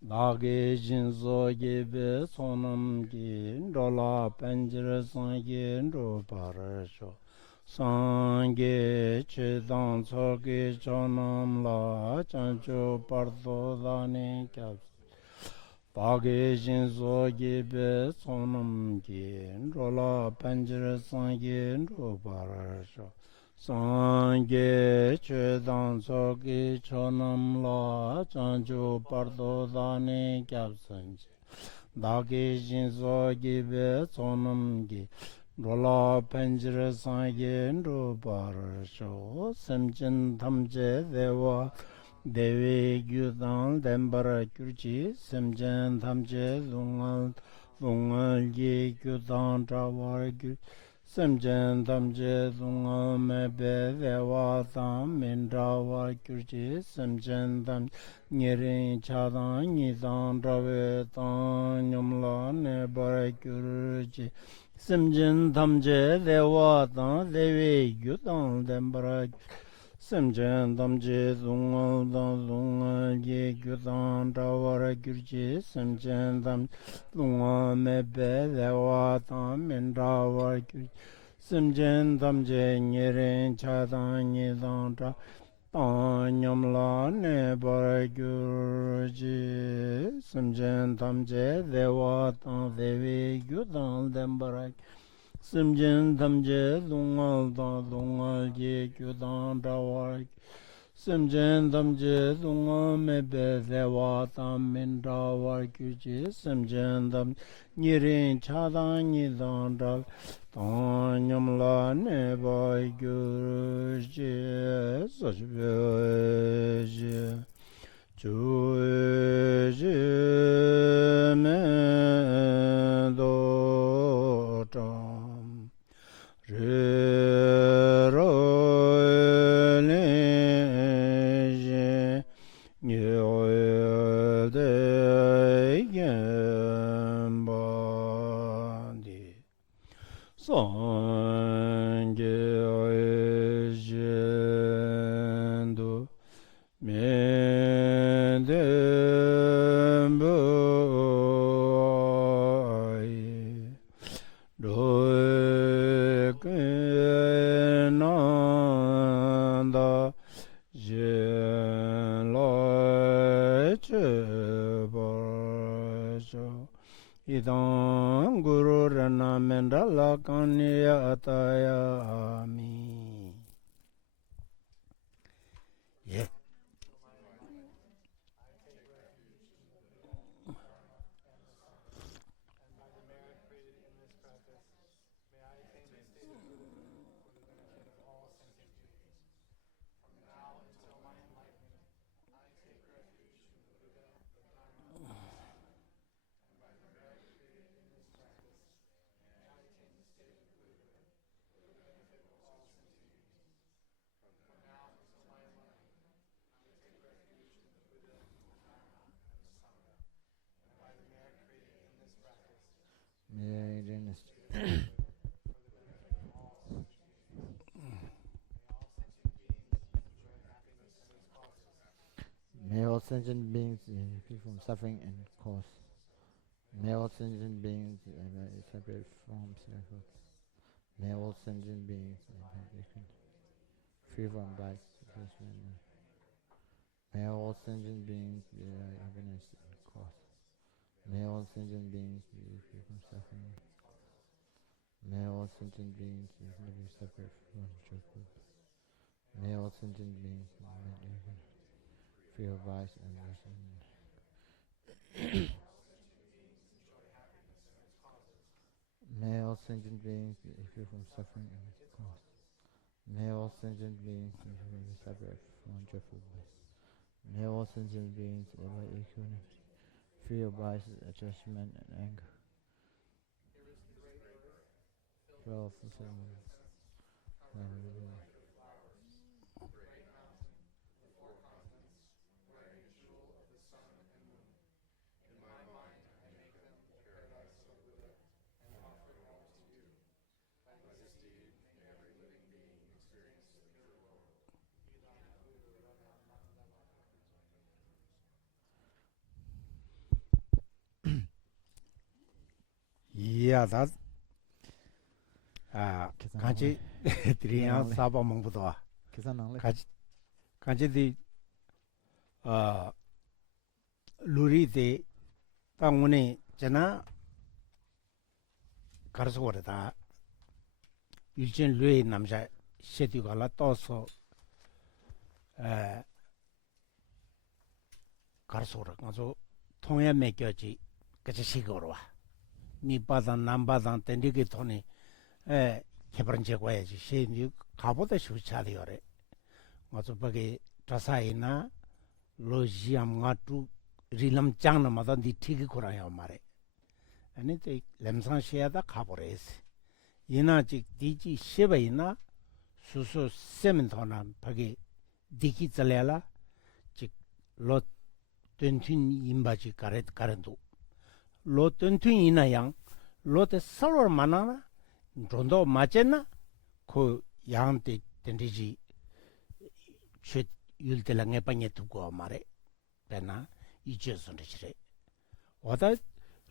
나게 진소기베 소놈기 롤라 벤지르상기 로바르쇼 상게 chedan soge chonam la chancho pardo dane kyab bage jin soge be sonam gi rola panjir sange ro parasho sange chedan soge chonam la chancho pardo dane kyab sanji bage jin soge be sonam gi Rola Panjira Sangye Nruparasho Samchin Thamche Deva Devi Gyudang Dembara Kyurchi Samchin Thamche Lungal Ye Gyudang Trawar Gyur Samchin Thamche Lungal Mebe Deva Tham Min Trawar Kyurchi Samchin Tham Nyirin Chadang Nidang Trawe Tang Nyumla Nebara Kyurchi Simjin Tamje Dewa Dang Devi Gyudang Dembara Simjin Tamje Dungal Dang Dungal Ye Gyudang Trawara Gyurji Simjin Tam Dungal Mebe Dewa Dang Min Trawara Gyurji Simjin Tamje Nyirin Chadang Nidang Trawara Nyamla Nebara Gyurji Simjin Tamje Dewa Dang Devi Gyudang Dembara Simjin Tamje Dungal Dang Dungal Ye Gyudang Trawar Simjin Tamje Dungal Mebe Dewa Dang Min Trawar Gyurji Simjin Tam Nyirin Chadang Nidang Trawar Nyamla Nebara Gyurji Sajbeji Chuji Mendo Tam Riro Leji Nyode Yembandi Sangye Jendo Mendemboy Dokenanda Jelai Chebarjo Idang Guru Rana Mendala Kanya Atayami. Yeah. May dynasty. May all sentient beings be free from suffering and cause. May all sentient beings be separate from self. May all sentient beings be free from vice. May all sentient beings be happiness and cause. May all sentient beings be free from suffering. May all sentient beings be separate from truth. May all sentient beings be free of vice and resentment. May all sentient beings be free from suffering and cause. May all sentient beings be separate from joyful bliss. May all sentient beings live equally, free of vice, attachment, and anger. Full fulfillment. 시야다 아 같이 드리야 사바 먹보다 계산할래? 같이 아 루리데 땅문에 전화 가르쳐 버렸다 일진 루이 남자 셰디가라 떠서 가르쳐 버려 가서 통해 매겨지 같이 시거로 와 미바단 남바단 땡디게 돈이 개발은 제거해야지 셰디 가보다 쉬우차리요래 가서 거기 자사이나 로지암 가투 릴람 짱나마다 니티기 고라요 말에 아니 때 렘상시야다 가버레스 이나직 디지 셰바이나 수수 세멘토나 거기 디기 잘래라 직로 튼튼 임바지 가렌도 로 튼튼 이나양 로테 서로 만나나 존도 맞잖아 그 양한테 된디지 쉐 율텔랑에 방에 두고 말해 배나 이제선지래 와다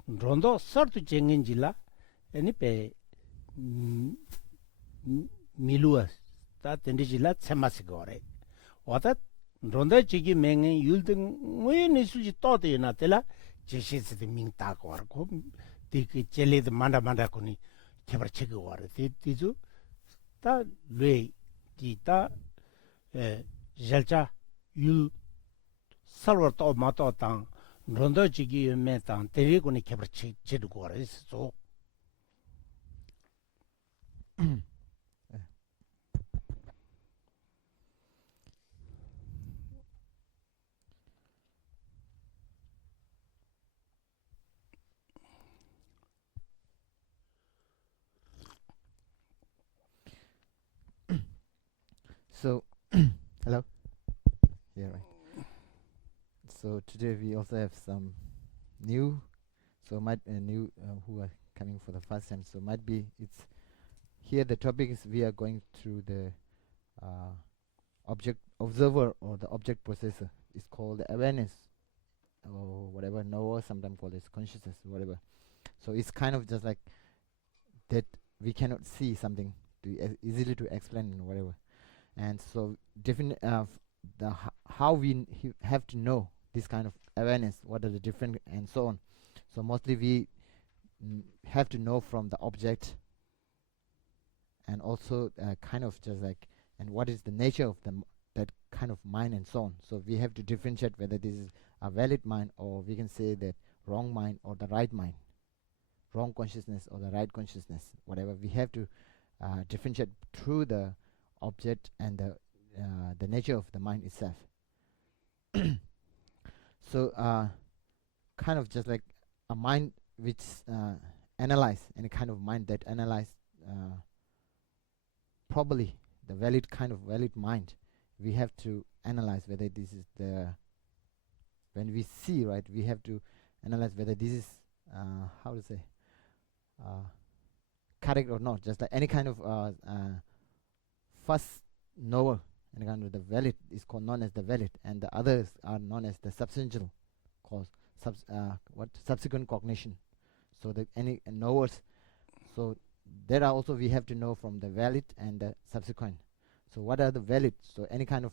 론도 서트 쟁인질라 애니페 밀루아 다 텐디질라 쳔마스고래 와다 론다 지기 맹에 율등 뭐에 수지 떠대나 tel라 제시스데 민타고 하고 디기 젤레드 만다만다코니 개버치고 와래 디주 다 레이 디타 젤자 율 살월 또 마또 땅 론도 지기 메땅 데리고니 개버치 지르고 와래서 So, hello? Yeah, right. So today we also have some new, so might new who are coming for the first time. So might be it's here. The topic is we are going through the object observer or the object processor. It's called the awareness or whatever. Knower, sometimes called as consciousness, whatever. So it's kind of just like that. We cannot see something to easily to explain and whatever. And so different how we have to know this kind of awareness, what are the different and so on. So mostly we have to know from the object and also kind of just like and what is the nature of that kind of mind and so on. So we have to differentiate whether this is a valid mind or we can say the wrong mind or the right mind, wrong consciousness or the right consciousness, whatever. We have to differentiate through the object and the nature of the mind itself. So kind of just like a mind which analyze, any kind of mind that analyze probably the valid mind, we have to analyze whether this is the, when we see, right, we have to analyze whether this is how to say correct or not. Just like any kind of first knower, and kind of the valid is called known as the valid, and the others are known as the substantial, cause subsequent cognition. So that any knowers, so there are also we have to know from the valid and the subsequent. So what are the valid? So any kind of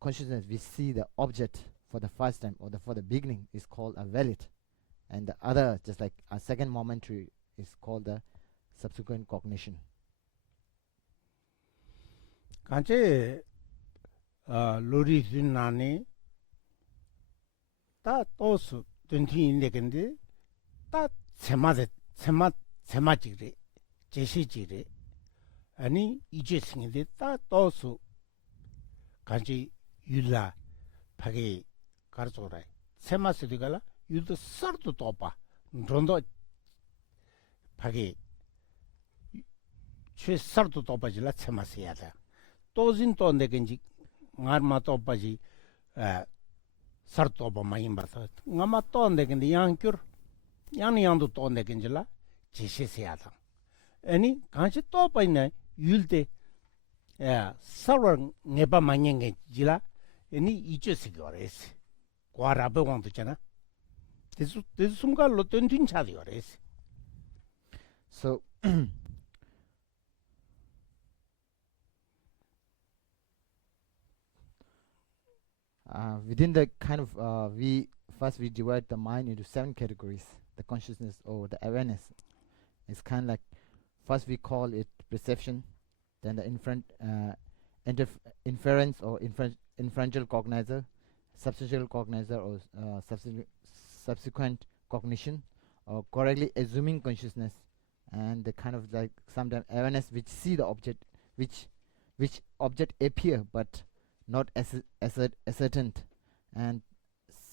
consciousness we see the object for the first time or for the beginning is called a valid, and the other just like a second momentary is called the subsequent cognition. 간제 로리즈나니 다 또스 든티인데근데 다 세마지리 제시지리 아니 이제승인데 다 또스 간제 율라 파게 가르쳐라 세마스디가라 유도 서도 또봐 론도 파게 최서도 또봐질라 세마스야다 또진 또 내겐지 nga마 또봐지 서도 마임바서 nga마 또 내겐데 양큐 양양도 또 내겐질라 지시세야다 아니 간시 또 빠이네 율데 서버 네바 만년게 지라 아니 이제스거레스 과라베왕도잖아 대수 순간로 던진 차디거레스 So within the kind of we divide the mind into 7 categories. The consciousness or the awareness is kind of like, first we call it perception, then the inference or inferential cognizer, substantial cognizer, or subsequent cognition, or correctly assuming consciousness, and the kind of like sometimes awareness which see the object, which object appear but not ascertained. And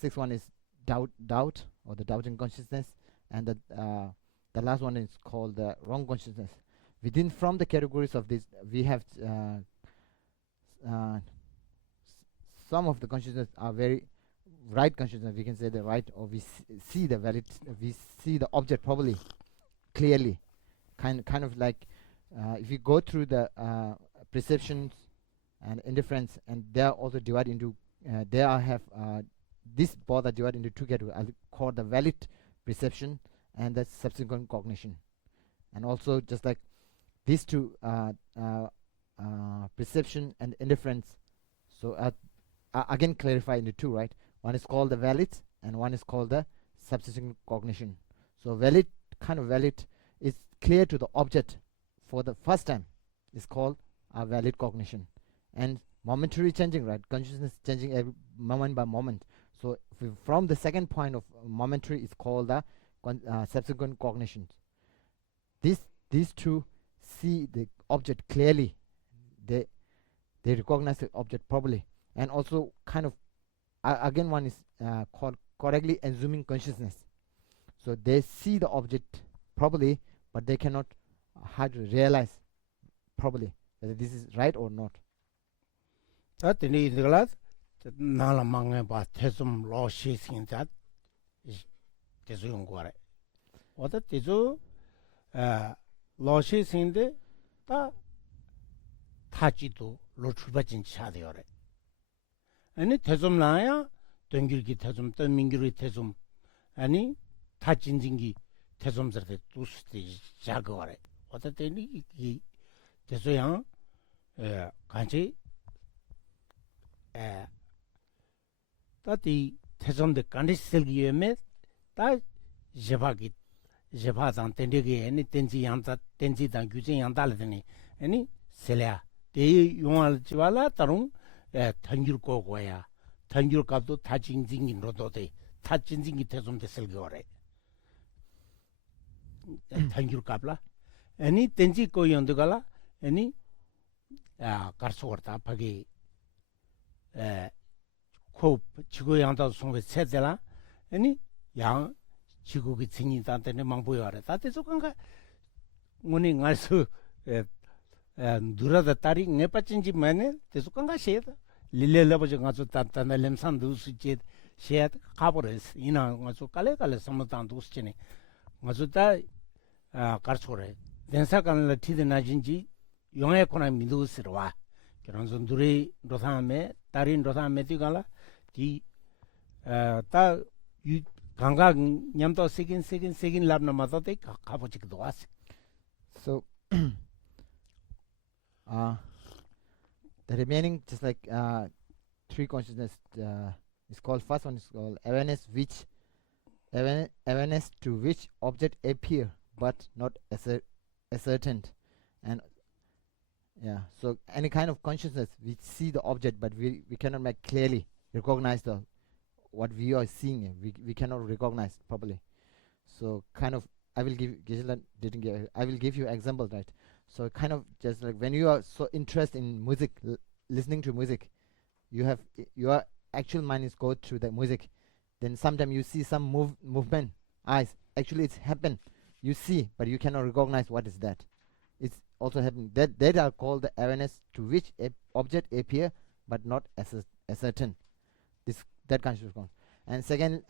sixth one is doubt or the doubting consciousness, and the last one is called the wrong consciousness. Within from the categories of this, we have some of the consciousness are very right consciousness. We can say the right, or we see the valid, we see the object probably clearly. Kind of like if you go through the perceptions and indifference, and they are also divided into they are have this both are divided into 2 categories. I'll call the valid perception and the subsequent cognition. And also just like these two perception and indifference, so again clarify into 2, right? One is called the valid and one is called the subsequent cognition. So valid is clear to the object for the first time is called a valid cognition. And momentary changing, right? Consciousness changing every moment by moment. So from the second point of momentary is called the subsequent cognition. These two see the object clearly. They recognize the object properly, and also kind of again one is called correctly assuming consciousness. So they see the object properly, but they cannot how to realize properly whether this is right or not. That in the glass, Nala Manga ba Tesum law shasing that is Tesum Gore. What a Tesu law shasing the Tachitu Lutrubacin Chadiore. Any Tesum Laya, Dungirki Tesum, Mingiri Tesum, any Tachinzingi Tesum that the two stage Jaguare. What a Teni Tesuyang Kanchi. Tati tesum de kandis selgi me ta jebagi jeba dan tendege ani tenji yanta tenji dan gyujin yanta le ni ani selya de yongal jiwala tarung tangyur ko goya tangyur kapdo ta jingjing in rodo de ta jingjing tesum de selgi ore tangyur kapla ani tenji ko yondugala ani karso orta pagi 코 지구 양다 송에 세대라 아니 양 지구기 증인한테네 망보여라 다때서 간가 오니 갈수 누라다 딸이 내 빠진지 만에 때서 간가 셰다 릴레라버지 가서 단단한 렘산도 수지 셰 가버스 이나 가서 깔래깔래 섬탄도 수지네 가서 다 가르쳐래 densakanla tide najinji yongay kona mindu sirwa kran zunduri rothame tarin rothame tigala di ta ganga nyamto segin labna matote kapochik doas. So the remaining just like 3 consciousness is called, first one is called awareness, which awareness to which object appear but not ascertained. And yeah, so any kind of consciousness we see the object but we cannot make clearly recognize the what we are seeing, we cannot recognize properly. So kind of I will give Gisela didn't give I will give you example, right? So kind of just like when you are so interested in music, listening to music, you have your actual mind is go through the music, then sometimes you see some movement eyes, actually it's happened, you see but you cannot recognize what is that. It's also happening that are called the awareness to which object appear but not ascertain. This that consciousness. And second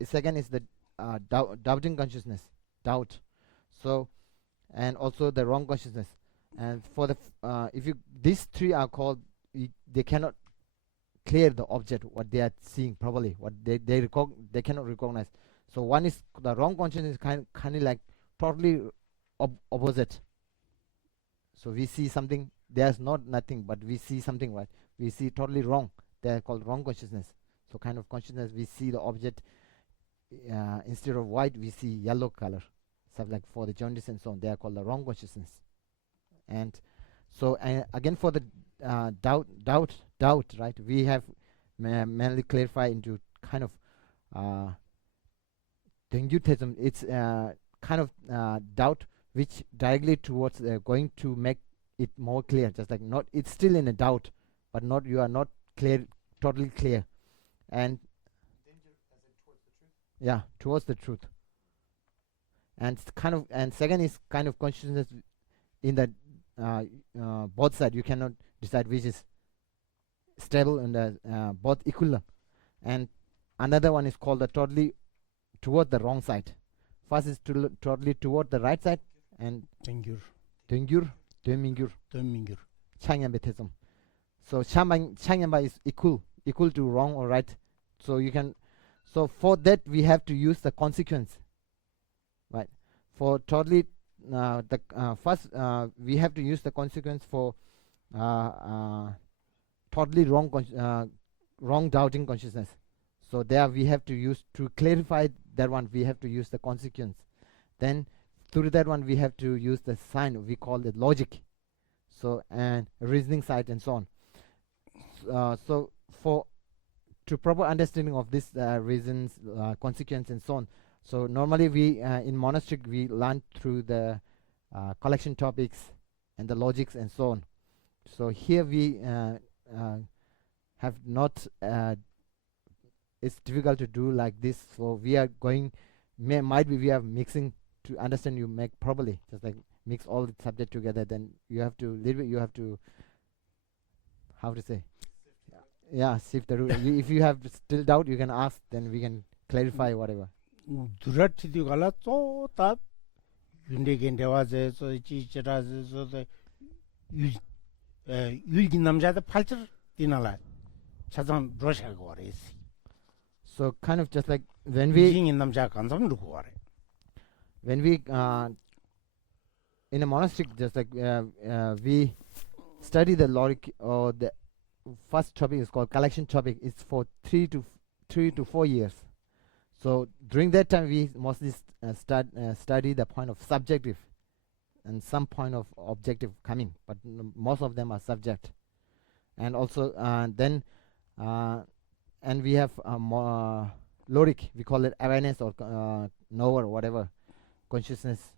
is the doubting consciousness, doubt. So and also the wrong consciousness. And for the if you these 3 are called, they cannot clear the object what they are seeing properly, what they cannot recognize. So one is the wrong consciousness, kind of like totally opposite. So we see something, there's not nothing, but we see something, right? We see totally wrong. They're called wrong consciousness. So kind of consciousness, we see the object instead of white, we see yellow color. Stuff like for the jaundice and so on, they are called the wrong consciousness. And so again for the doubt, right? We have mainly clarified into kind of Dengyu-tism. It's kind of doubt which directly towards going to make it more clear. Just like not, it's still in a doubt, but not, you are not clear, totally clear. And yeah, towards the truth. And kind of, and second is kind of consciousness in the both side. You cannot decide which is stable and both equal. And another one is called the totally toward the wrong side. First is totally toward the right side, and Dengyur, Changyambetism. So Changyamba is equal to wrong or right. So you can, so for that we have to use the consequence, right? For totally first we have to use the consequence for totally wrong doubting consciousness. So there we have to use, to clarify that one, we have to use the consequence. Then through that one we have to use the sign, we call it logic. So and reasoning side and so on. So for to proper understanding of this reasons, consequence and so on. So normally we in monastery we learn through the collection topics and the logics and so on. So here we have not it's difficult to do like this. So we are going, might be we are mixing to understand, you make properly, just like mix all the subject together. Then you have to little bit, you have to, how to say, yeah, sift the root. If you have still doubt, you can ask, then we can clarify whatever. 두라티디 갈라 또답 윤대겐데와제서 지지라서 율기 남자의 팔절 디나라 차장 러시아가 와레스. So kind of just like when we 남자 간섭 누구 와레. When we in a monastery, just like we study the logic, or the first topic is called collection topic. It's for 3 to 4 years. So during that time we mostly study the point of subjective and some point of objective coming, but most of them are subject. And also then and we have logic, we call it awareness or knower, whatever, consciousness.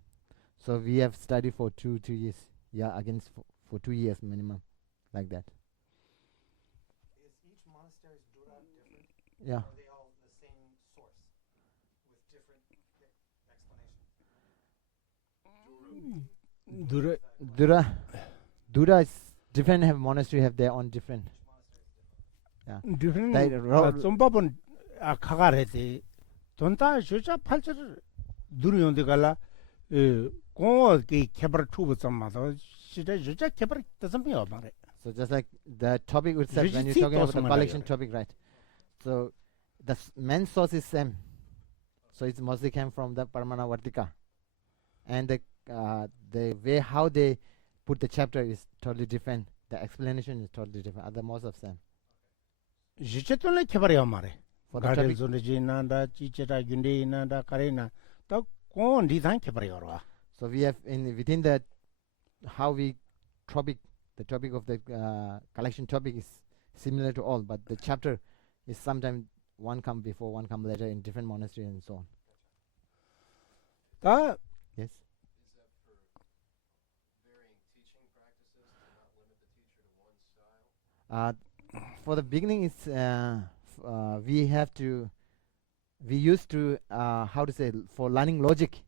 So we have studied for 2 years. Yeah, against for 2 years minimum, like that. Is each monastery's dura different? Yeah. Or are they all the same source with different explanations? Dura is different. Have monastery have their own different. Yeah. different. They 좀 법은 가가래지. 돈다 주자 팔절 누르용데 갈라 공어기 개발 투부 좀마다 시대 주자 개발 뜻은 말해. So just like the topic itself, when you're talking about the collection topic, right? So the main source is same. So it's mostly came from the Paramana Vartika, and the way how they put the chapter is totally different. The explanation is totally different. Other most of them. 주체톤에 개발이야 말해. For the topic, 가르존지나다 지체다 균데이나다 가레나 또 공원 리상 개발이야. so we have within the how we topic, the topic of the collection topic is similar to all, but the chapter is sometimes one come before, one come later in different monasteries and so on. 다 Yes. Is that for varying teaching practices to not limit the teacher to one style? For the beginning, it's we used to how to say, for learning logic.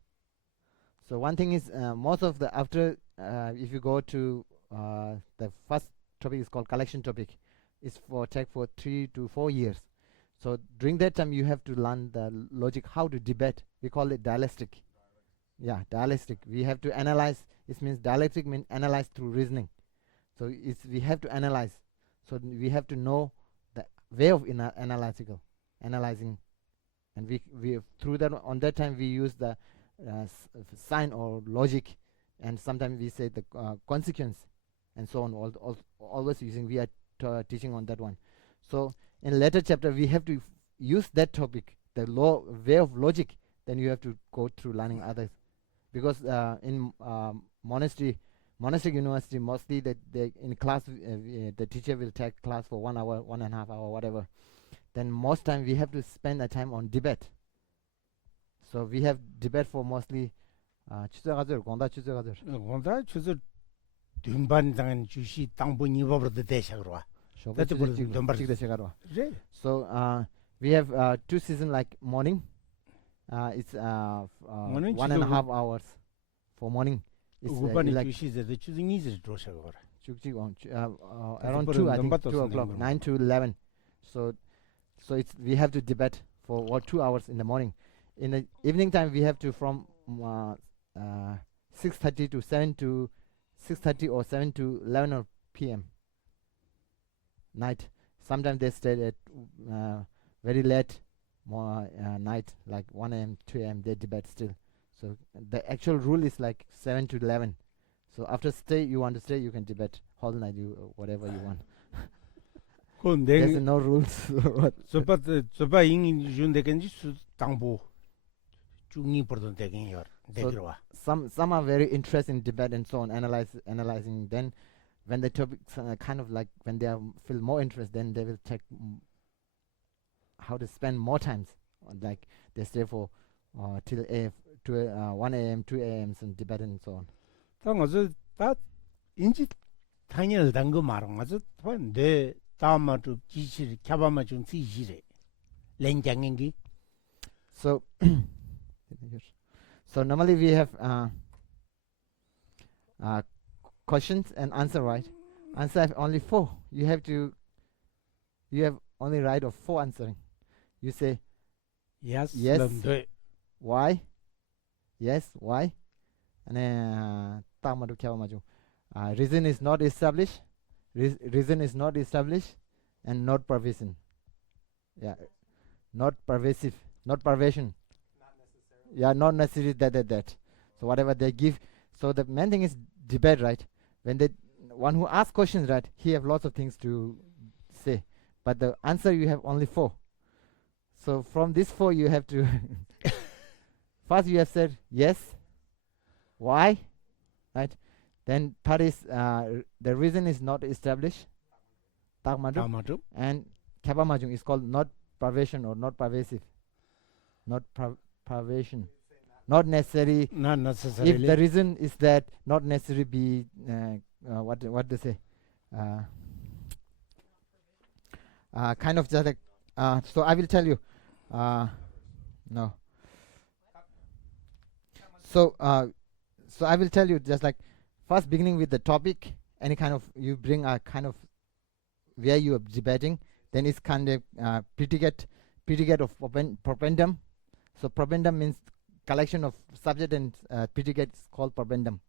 So one thing is most of the after if you go to the first topic is called collection topic. It's for take for 3 to 4 years. So during that time you have to learn the logic, how to debate. We call it dialectic. Yeah, dialectic. We have to analyze. It means dialectic means analyze through reasoning. So it's we have to analyze. So we have to know the way of analyzing, and we through that on that time we use the sign or logic and sometimes we say the consequence, and so on. Always using we are teaching on that one. So in later chapter we have to use that topic, the law way of logic. Then you have to go through learning others, because in monastic university mostly that they in class the teacher will take class for 1 hour, 1.5 hour, whatever. Then most time we have to spend the time on debate. So we have debate for mostly 추적하죠, 공다 추적하죠. 건다 주저 뒷반당 주시 당분이 법으로 대셔로. That's what the number is. 그래. So we have 2 season like morning. It's morning 1.5 hours for morning. It's 우반이 like 주시제도 주중이지 들어셔고. 쭉쭉 on around 2, I think 2 o'clock, 9 to 11. So it's we have to debate for 2 hours in the morning. In the evening time we have to from 6:30 to 7 to 6:30 or 7 to 11 p.m. night. Sometimes they stay at very late night, like 1 a.m., 2 a.m. they debate still. So the actual rule is like 7 to 11. So after you want to stay, you can debate whole night, whatever you want. There's no rules. 저바 잉이 준데겐지 수 당보 중이 버던 되긴요. 되기로와. Some are very interested in debate and so on, analyzing. Then when the topics kind of like when they feel more interest, then they will take how to spend more times. Like they stay for till 1 a.m., 2 a.m. and debate and so on. 당어서 다 인지 당연을 단거 말은 아주 내 다음마도 지시를 캬바마 좀 지시래. 렌장행기. So normally we have questions and answer, right? Answer have only 4. You have only right of 4 answering. You say yes, why, yes, why, and then reason is not established. Reason is not established, and not pervasion. Yeah, not pervasive, not pervasion. Not necessarily. Yeah, not necessarily that. So whatever they give. So the main thing is debate, right? When the one who asks questions, right, he have lots of things to say, but the answer you have only 4. So from this 4 you have to first you have said yes, why, right? Then third is the reason is not established, takmadu, and kapamajung is called not pervasion or not pervasive, not pervasion, not necessary. Not necessarily. If the reason is that, not necessarily be what they say, kind of just like so I will tell you. No. So I will tell you just like first beginning with the topic, any kind of you bring a kind of where you are debating, then it's kind of predicate of propendum. So propendum means collection of subject, and predicate is called propendum,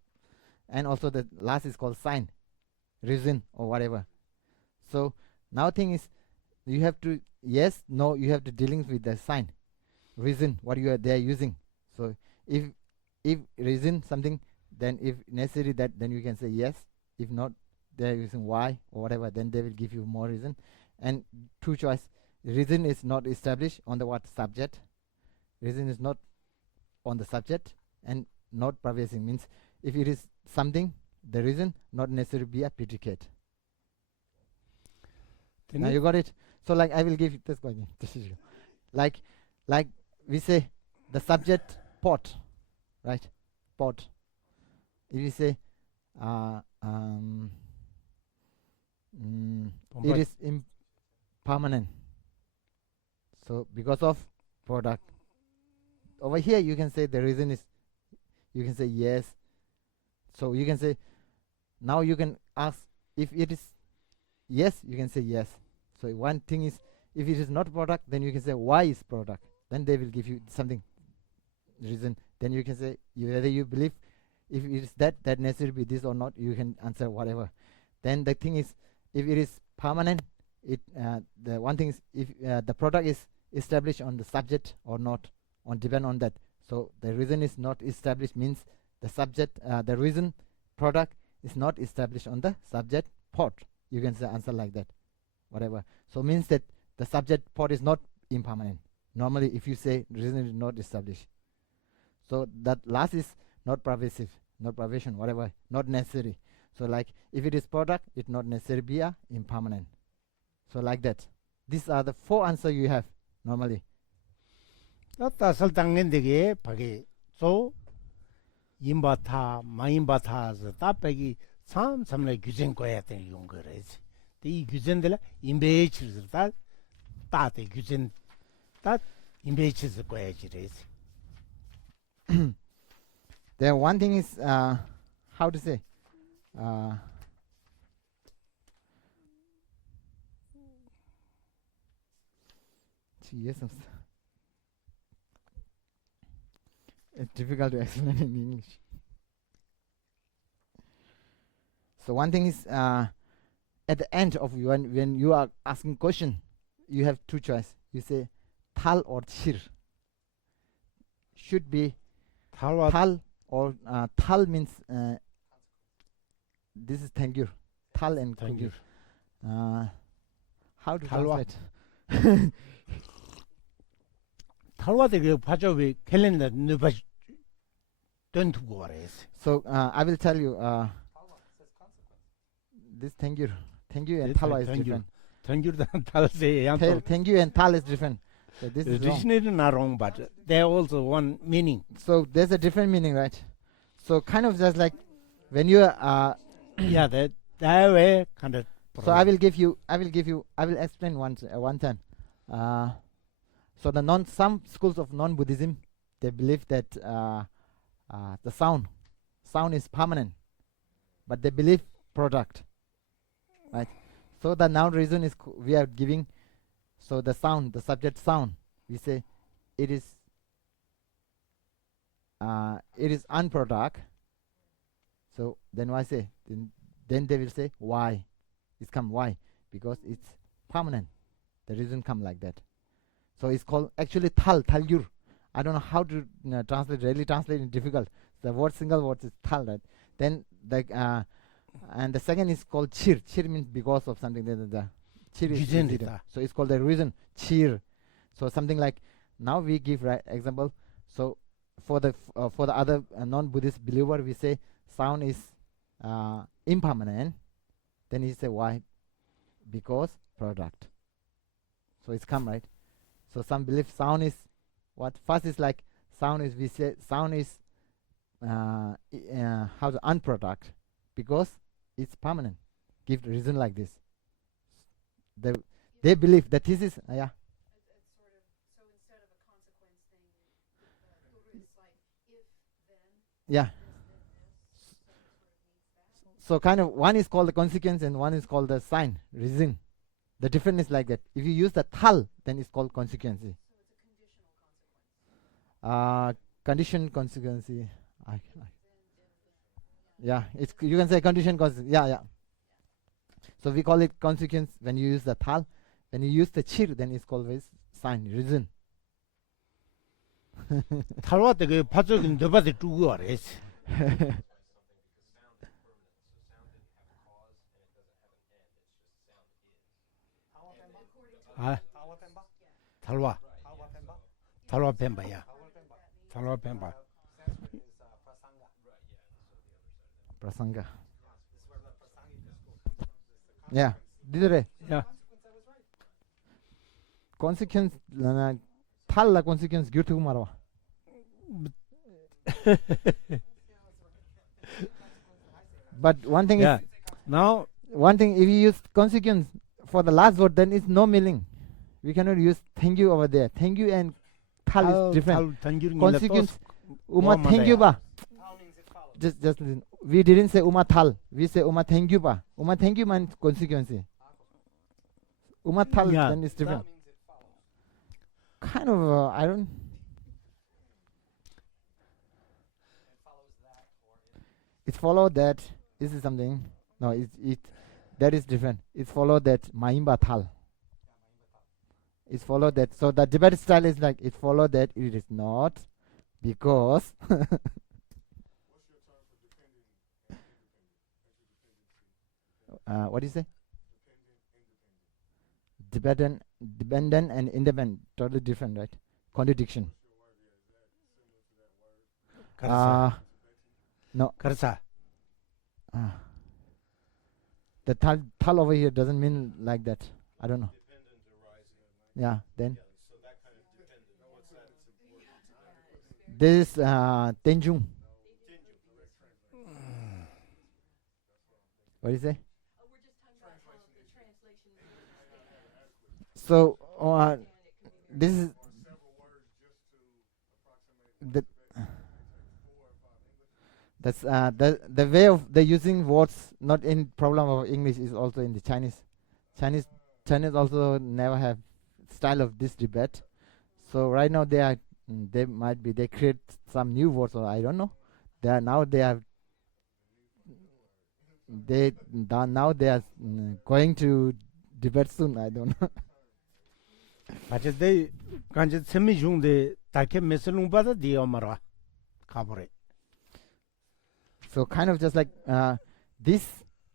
and also the last is called sign, reason or whatever. So now thing is you have to yes, no, you have to dealing with the sign, reason what you are there using. So if reason something, then if necessary that, then you can say yes. If not, they're using why or whatever, then they will give you more reason. And 2 choice, reason is not established on the what subject, reason is not on the subject, and not pervasive means if it is something, the reason not necessarily be a predicate. Now you got it. So like I will give you this question. Like we say the subject pot, right? Pot. If you say it is impermanent. So because of product. Over here you can say the reason is, you can say yes. So you can say, now you can ask if it is yes, you can say yes. So one thing is, if it is not product, then you can say why is product. Then they will give you something, reason. Then you can say whether you believe if it is that necessarily be this or not. You can answer whatever. Then the thing is, if it is permanent, it the one thing is if the product is established on the subject or not, on depend on that. So the reason is not established means the subject, the reason product is not established on the subject port. You can say answer like that, whatever. So means that the subject port is not impermanent. Normally, if you say reason is not established, so that last is not pervasive, not pervasion, whatever, not necessary. So like if it is product, it not necessarily be a impermanent. So like that. These are the 4 answers you have normally. 다 설탕인데게 밖에 조 임바타 마임바타서 다 빼기 삼삼내 규정 거야 된 용거래지. 이 규정들 임베이치스 다 다대 규정 다 임베이치스 거야지래지. Then one thing is how to say yes, it's difficult to explain in English. So one thing is at the end of when you are asking question, you have 2 choices. You say tal or chir. Should be tal or tal means this is thank you. Tal and thank you. How to talwa. translate? 탈와데 파저비 캘린더 누바 돈투고 와래지. So I will tell you Talwa says consequence. this thank you and Yes, talwa is thank you. different. 던규르다 탈세 양도 Thank you and tal is different. So this the is wrong. dictionary not wrong, but there also one meaning. So there's a different meaning, right? So kind of just like when you Yeah, that way kind of. so I will explain one time. So some schools of non-Buddhism, they believe that the sound is permanent, but they believe product, right? So the noun reason is we are giving. So the sound, the subject sound, we say it is unproduct. So then why say? Then they will say why? It's come why? Because it's permanent. The reason come like that. So it's called actually talyur. I don't know how to translate. Really translate is difficult. The word single word is tal, right? Then and the second is called chir. Chir means because of something. The chir is easy to- so it's called the reason chir. So something like now we give example. So for the other non-Buddhist believer, we say sound is impermanent. Then he say why? Because product. So it's come right. So some believe sound is what? First is like sound is we say sound is how the unproduct because it's permanent. Give reason like this. They believe that this is yeah. It's sort of so instead of a consequence thing, it's like if then Yeah. this, so it sort of means that. So kind of one is called the consequence and one is called the sign, reason. The difference is like that. If you use the tal, then it's called consequence. So it's a conditional consequence. Condition consequence. Yeah, it's you can say condition consequence. Yeah. So we call it consequence when you use the tal. When you use the chir, then it's called with sign, reason. 탈와데 그 파저긴 너바데 두고 와래지. 아, Tawa Pemba? 탈와, Tawa Pemba? 탈와 펜바야. Tawa Pemba. 탈와 펜바. Sanskrit is prasanga. Prasanga. This is where the prasangika school comes from. This is the Yeah. Did it? Yeah. consequence. I was right. Consequence tal la consequence gyurtu marwa. But one thing Yeah. is Now, if you use consequence for the last word, then it's no meaning. We cannot use thank you over there. Thank you and tal is different. Consequence uma thank you ba. Tal means it follows. Just listen. We didn't say uma tal. We say uma thank you ba. Uma thank you means consequence. Uma tal Yeah. then it's Tal different. means it follows. Kind of I don't. It follows that or it. It's followed that. This is something. No, it that is different. It's followed that maimba tal. It's followed that. So the debate style is like it followed that it is not because what do you say? Dependent, and independent, totally different, right? Contradiction. 가르사. No, 가르사. the tal over here doesn't mean like that. I don't know. Dependent arising. Yeah, then Yeah, so that kind of dependent. What's that? It's important to that. this is Tenjung. What do you say? So this is the the way of the using words not in problem of English is also in the Chinese also never have style of this debate. So right now they create some new words, or I don't know. They are now going to debate soon. I don't know. 바제데 간제 세미 중데 다케 메슬롱 바다 디오마라 가보래. So kind of just like this,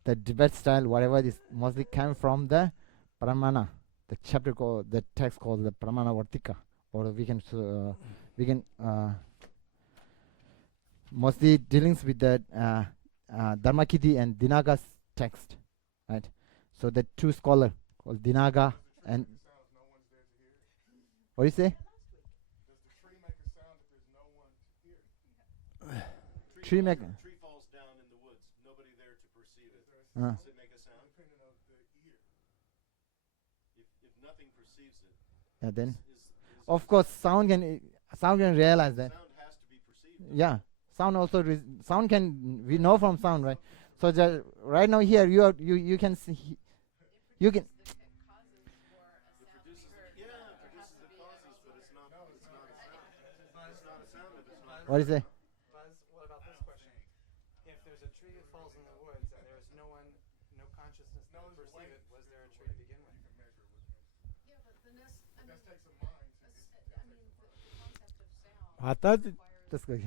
the debate style, whatever is mostly came from the Pramana, the chapter called, the text called the Pramana Vartika, or we can mostly dealings with the Dharmakiti and Dinaga's text, right? So the two scholars called Dinaga and what do you say? Tree make. Tree falls down in the woods. Nobody there to perceive it. Does it make a sound? If nothing perceives it, Yeah, then is of course sound can realize that. sound has to be perceived. Yeah, sound also sound can, we know from sound, right? So right now here you can see, you can. It produces the causes, but it's not a sound. It's not a sound if it's not. What do you say? Buzz, what about this question? If there's a tree that falls in the woods and there's no consciousness to perceive it, was there a tree to begin with? Yeah, but the concept of sound 아따 requires Just go.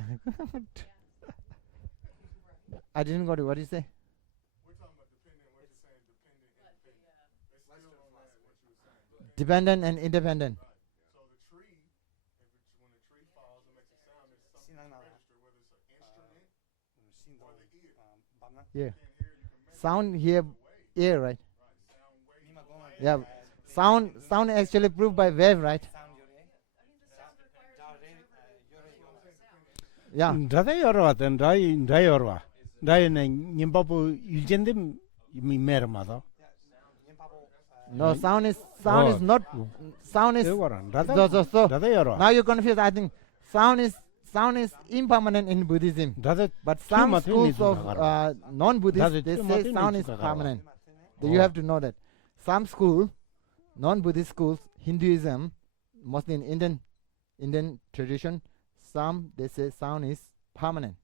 I didn't got it. What do you say? Dependent and independent. Yeah. Sound here, ear, right? Yeah. Sound actually proved by wave, right? Yeah. 라다 여러 왔던 라이 여러 와. 라이는 님바부 일젠데 미메르마다. No, sound is not. Sound is 그거랑 라다 so. 라다 여러. Now you're confused. I think sound is impermanent in Buddhism, 라다 but some mateni schools to of nagar. non-Buddhist they That's say mateni sound to is nagar. permanent. Oh. You have to know that. Some school, non-Buddhist schools, Hinduism, mostly in Indian tradition, some they say sound is permanent.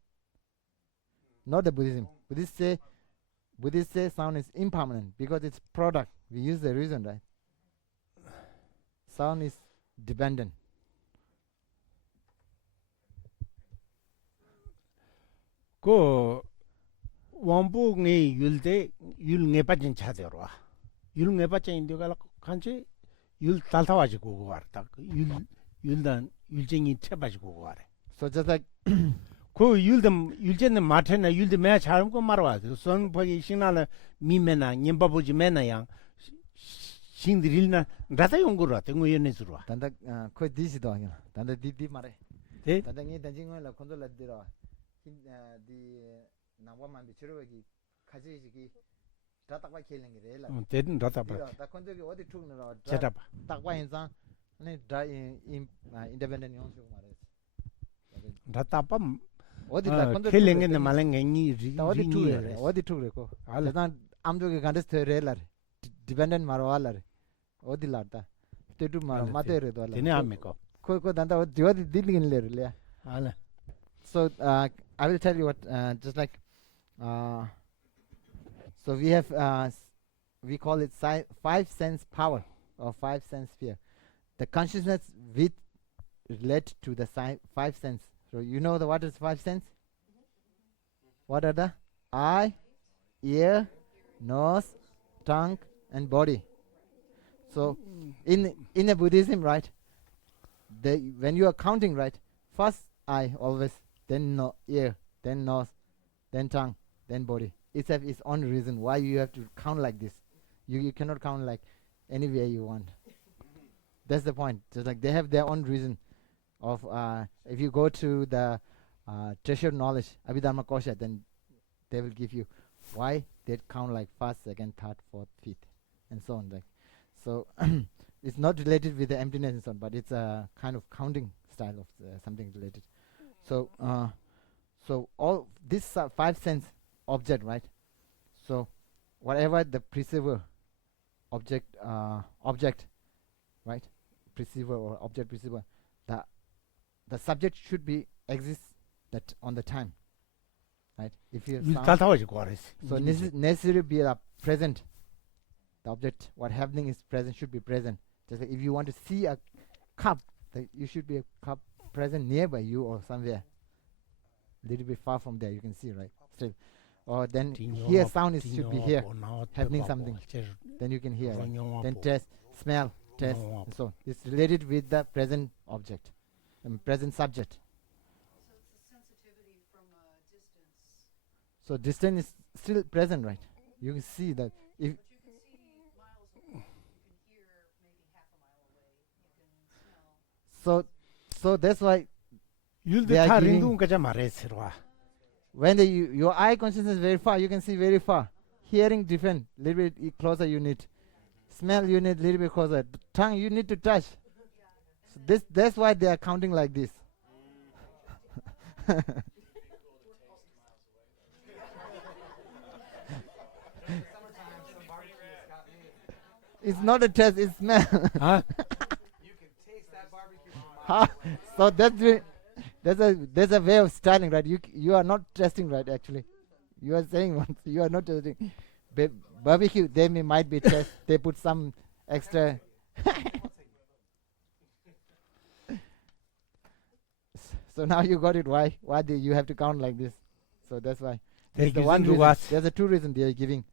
Not the Buddhism. Buddhists say sound is impermanent because it's product. We use the reason, right? Sound is dependent. 그 원북의 율에 빠진 차대로 와. 율에 빠진 인도가 간지 율 달타가지고 그거 알았다. 율쟁이 채가지고 그거 알아. So just like 그 율제는 마트나 율데 매 잘은 거 말아. 선포기 신나는 미매나 님바보지 매나양 신들일나 나다 연구라 된거 연내주로. 단다 거의 디시도 아니야. 단다 디디 말해. 네? 단다 이 단징을 컨트롤 들어. 디 나와만 비치로기 가지기 다딱바 킬링 이래라. 되든 나다 봐. 다 컨트롤이 어디 툭느라. 제다 봐. 딱바 인상 네 다이 인디펜던트 용수 말해. 나다 봐. 어디 다 컨트롤 킬링에 말랭이 리. 어디 툭래. 어디 툭래고. 알다 암조게 간데스 레라. 디펜던트 마로알라. 어디 라다. 테두 마테르도 알라. 되네 합니까? 코 단다 어디 딜링 레래. 알아. So I will tell you what, just like, so we have, we call it five sense power or five sense sphere. The consciousness with relate to the five sense. So you know what is five sense? What are the eye, ear, nose, tongue, and body. So in a Buddhism, right, when you are counting, right, first eye always, then ear, then nose, then tongue, then body. It's have its own reason why you have to count like this. You cannot count like any way you want. That's the point. Just like they have their own reason of if you go to the treasure knowledge Abhidharma Kosha, then they will give you why they count like first, second, third, fourth, fifth, and so on. Like so, it's not related with the emptiness and so on, but it's a kind of counting style of something related. So, so all this 5 sense object, right? So, whatever the perceiver object, right? Perceiver or object perceiver, the subject should be exist that on the time, right? If you sound, so necessary be present. The object, what happening is present, should be present. Just like if you want to see a cup, you should be a cup present nearby you or somewhere, little bit far from there. You can see, right? Still, or then hear sound should be here, happening something. Then you can hear. Right? Then taste, smell, taste, and so on. It's related with the present object, present subject. So it's a sensitivity from a distance. So distance is still present, right? You can see that if. But you can see miles away. You can hear maybe half a mile away. You can smell. So that's why they are giving when your eye consciousness is very far, you can see very far. Hearing different, little bit closer you need. Smell you need little bit closer. Tongue you need to touch. So that's why they are counting like this. It's not a test, it's smell. Huh? You can taste that barbecue from miles away. So there's a way of styling, right? You are not testing, right? Actually, you are saying once you are not testing. Barbecue they might be test. They put some extra. So now you got it. Why do you have to count like this? So that's why. There's the one reason. There's a two reasons they are giving.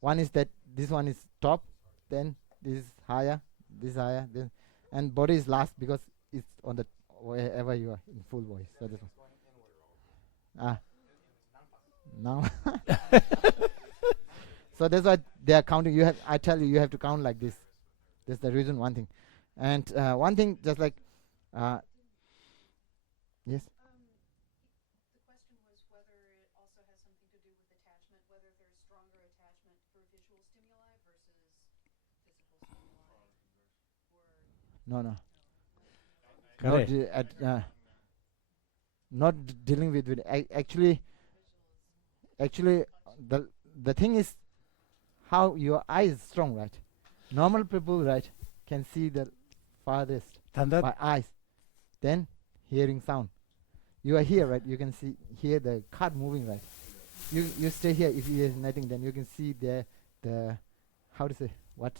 One is that this one is top, then this is higher, then and body is last because it's on the wherever you are in full voice. So this one. Now. So that's why they are counting. I tell you have to count like this. That's the reason. One thing, and one thing just like, yes. The question was whether it also has something to do with attachment, whether there's stronger attachment for visual stimuli versus physical stimuli. No. Correct. Not dealing with actually the thing is how your eye is strong, right? Normal people, right, can see the farthest by eyes, then hearing sound. You are here, right? You can hear the cart moving, right? You stay here. If there's nothing, then you can see the how to say what?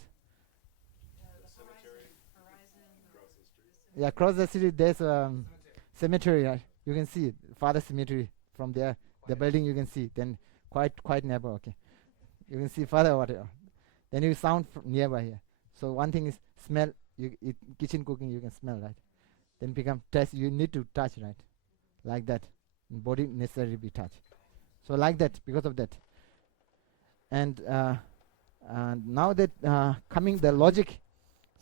Yeah, across the city there's a cemetery, right? You can see farther cemetery from there. The building you can see. Then quite nearby. Okay, you can see farther water. Then you sound nearby here. So one thing is smell. Kitchen cooking you can smell, right? Then become taste. You need to touch, right? Like that. Body necessarily be touched. So like that because of that. And now that coming the logic.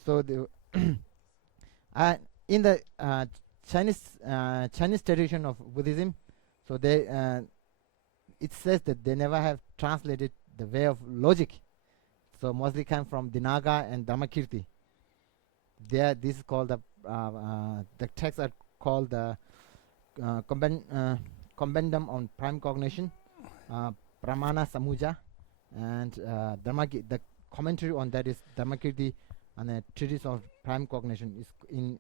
So the in the Chinese tradition of Buddhism, so they it says that they never have translated the way of logic. So mostly come from Dinaga and Dhammakirti. There, this is called the texts are called the Compendum on Prime Cognition, Pramana Samuja, and the commentary on that is Dhammakirti and a treatise of prime cognition is in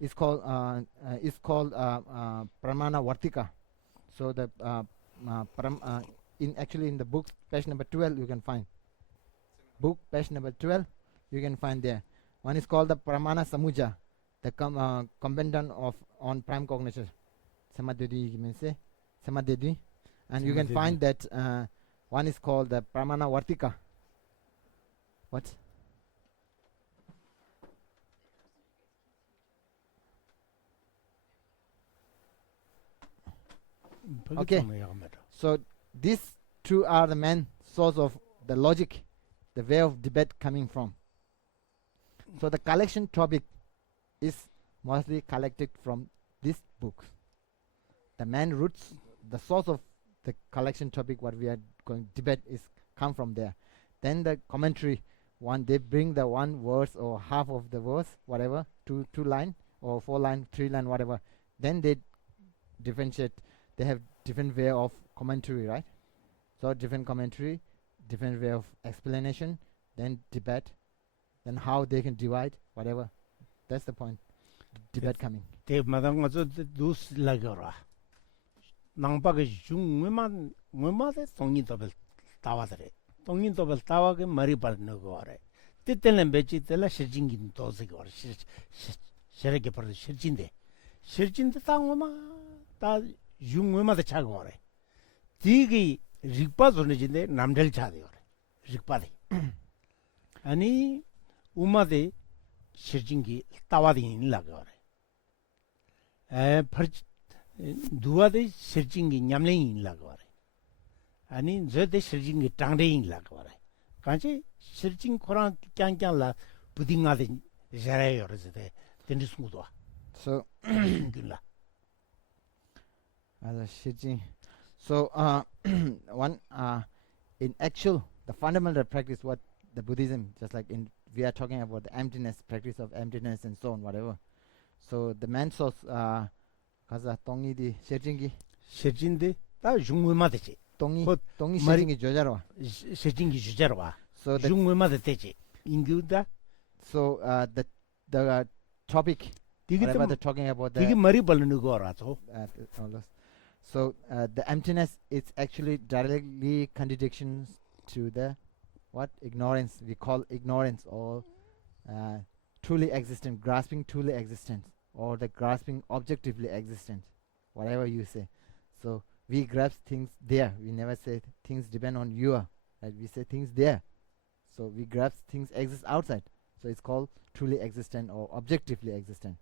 it's called Pramana Vartika. So the in the book page number 12 you can find book page number 12 you can find there. One is called the Pramana Samuja, the Compendum on Prime Cognition. Samadhi And you can Samaji find that one is called the Pramana Vartika. What? Okay. So these two are the main source of the logic, the way of debate coming from. So the collection topic is mostly collected from these books. The main roots, the source of the collection topic, what we are going to debate, is come from there. Then the commentary, one they bring the one verse or half of the verse, whatever, two line or 4 line, 3 line, whatever. Then they differentiate. They have different way of commentary, right? So different commentary, different way of explanation, then debate, then how they can divide, whatever. That's the point. Debate coming. Te madang azo dus lagora. Nangpa ge jung ngema de tongin tobel tawa dare. Tongin tobel tawa ge mari par no gore. Te telen bechi tela shijingin doze gore. Sherege par shijinde. Shijinde tangoma ta jung ngema de cha gore. Tigi rikpa zone jinde namdel cha de gore. Rikpa de. Ani uma de shijingi tawa de in la gore. 두아데 실징이 냠랭이 라고래. 아니 저데 실징이 땅랭이 라고래. 간지 실징 코랑 깡깡라 부딩아데 자라요 그래서데 된지스무도. So 균라. as a shijing. So one in actual the fundamental practice what the Buddhism, just like in we are talking about the emptiness, practice of emptiness and so on, whatever. So the main source 가자 똥이디 셰징기 셰진데 다 중물마데지. 똥이 곧 똥이 머리- 셰징기 조자로. 셰진기 주제로 와. So the 중물마데지. 인규다. so the topic 되게 whatever they're talking about 되게 the 머리 벌는 거라서. all those. So the emptiness is actually directly contradictions to the what ignorance we call ignorance or truly existent, grasping truly existent, or the grasping objectively existent, whatever you say. So we grasp things there. We never say things depend on you. Right? We say things there. So we grasp things exist outside. So it's called truly existent or objectively existent.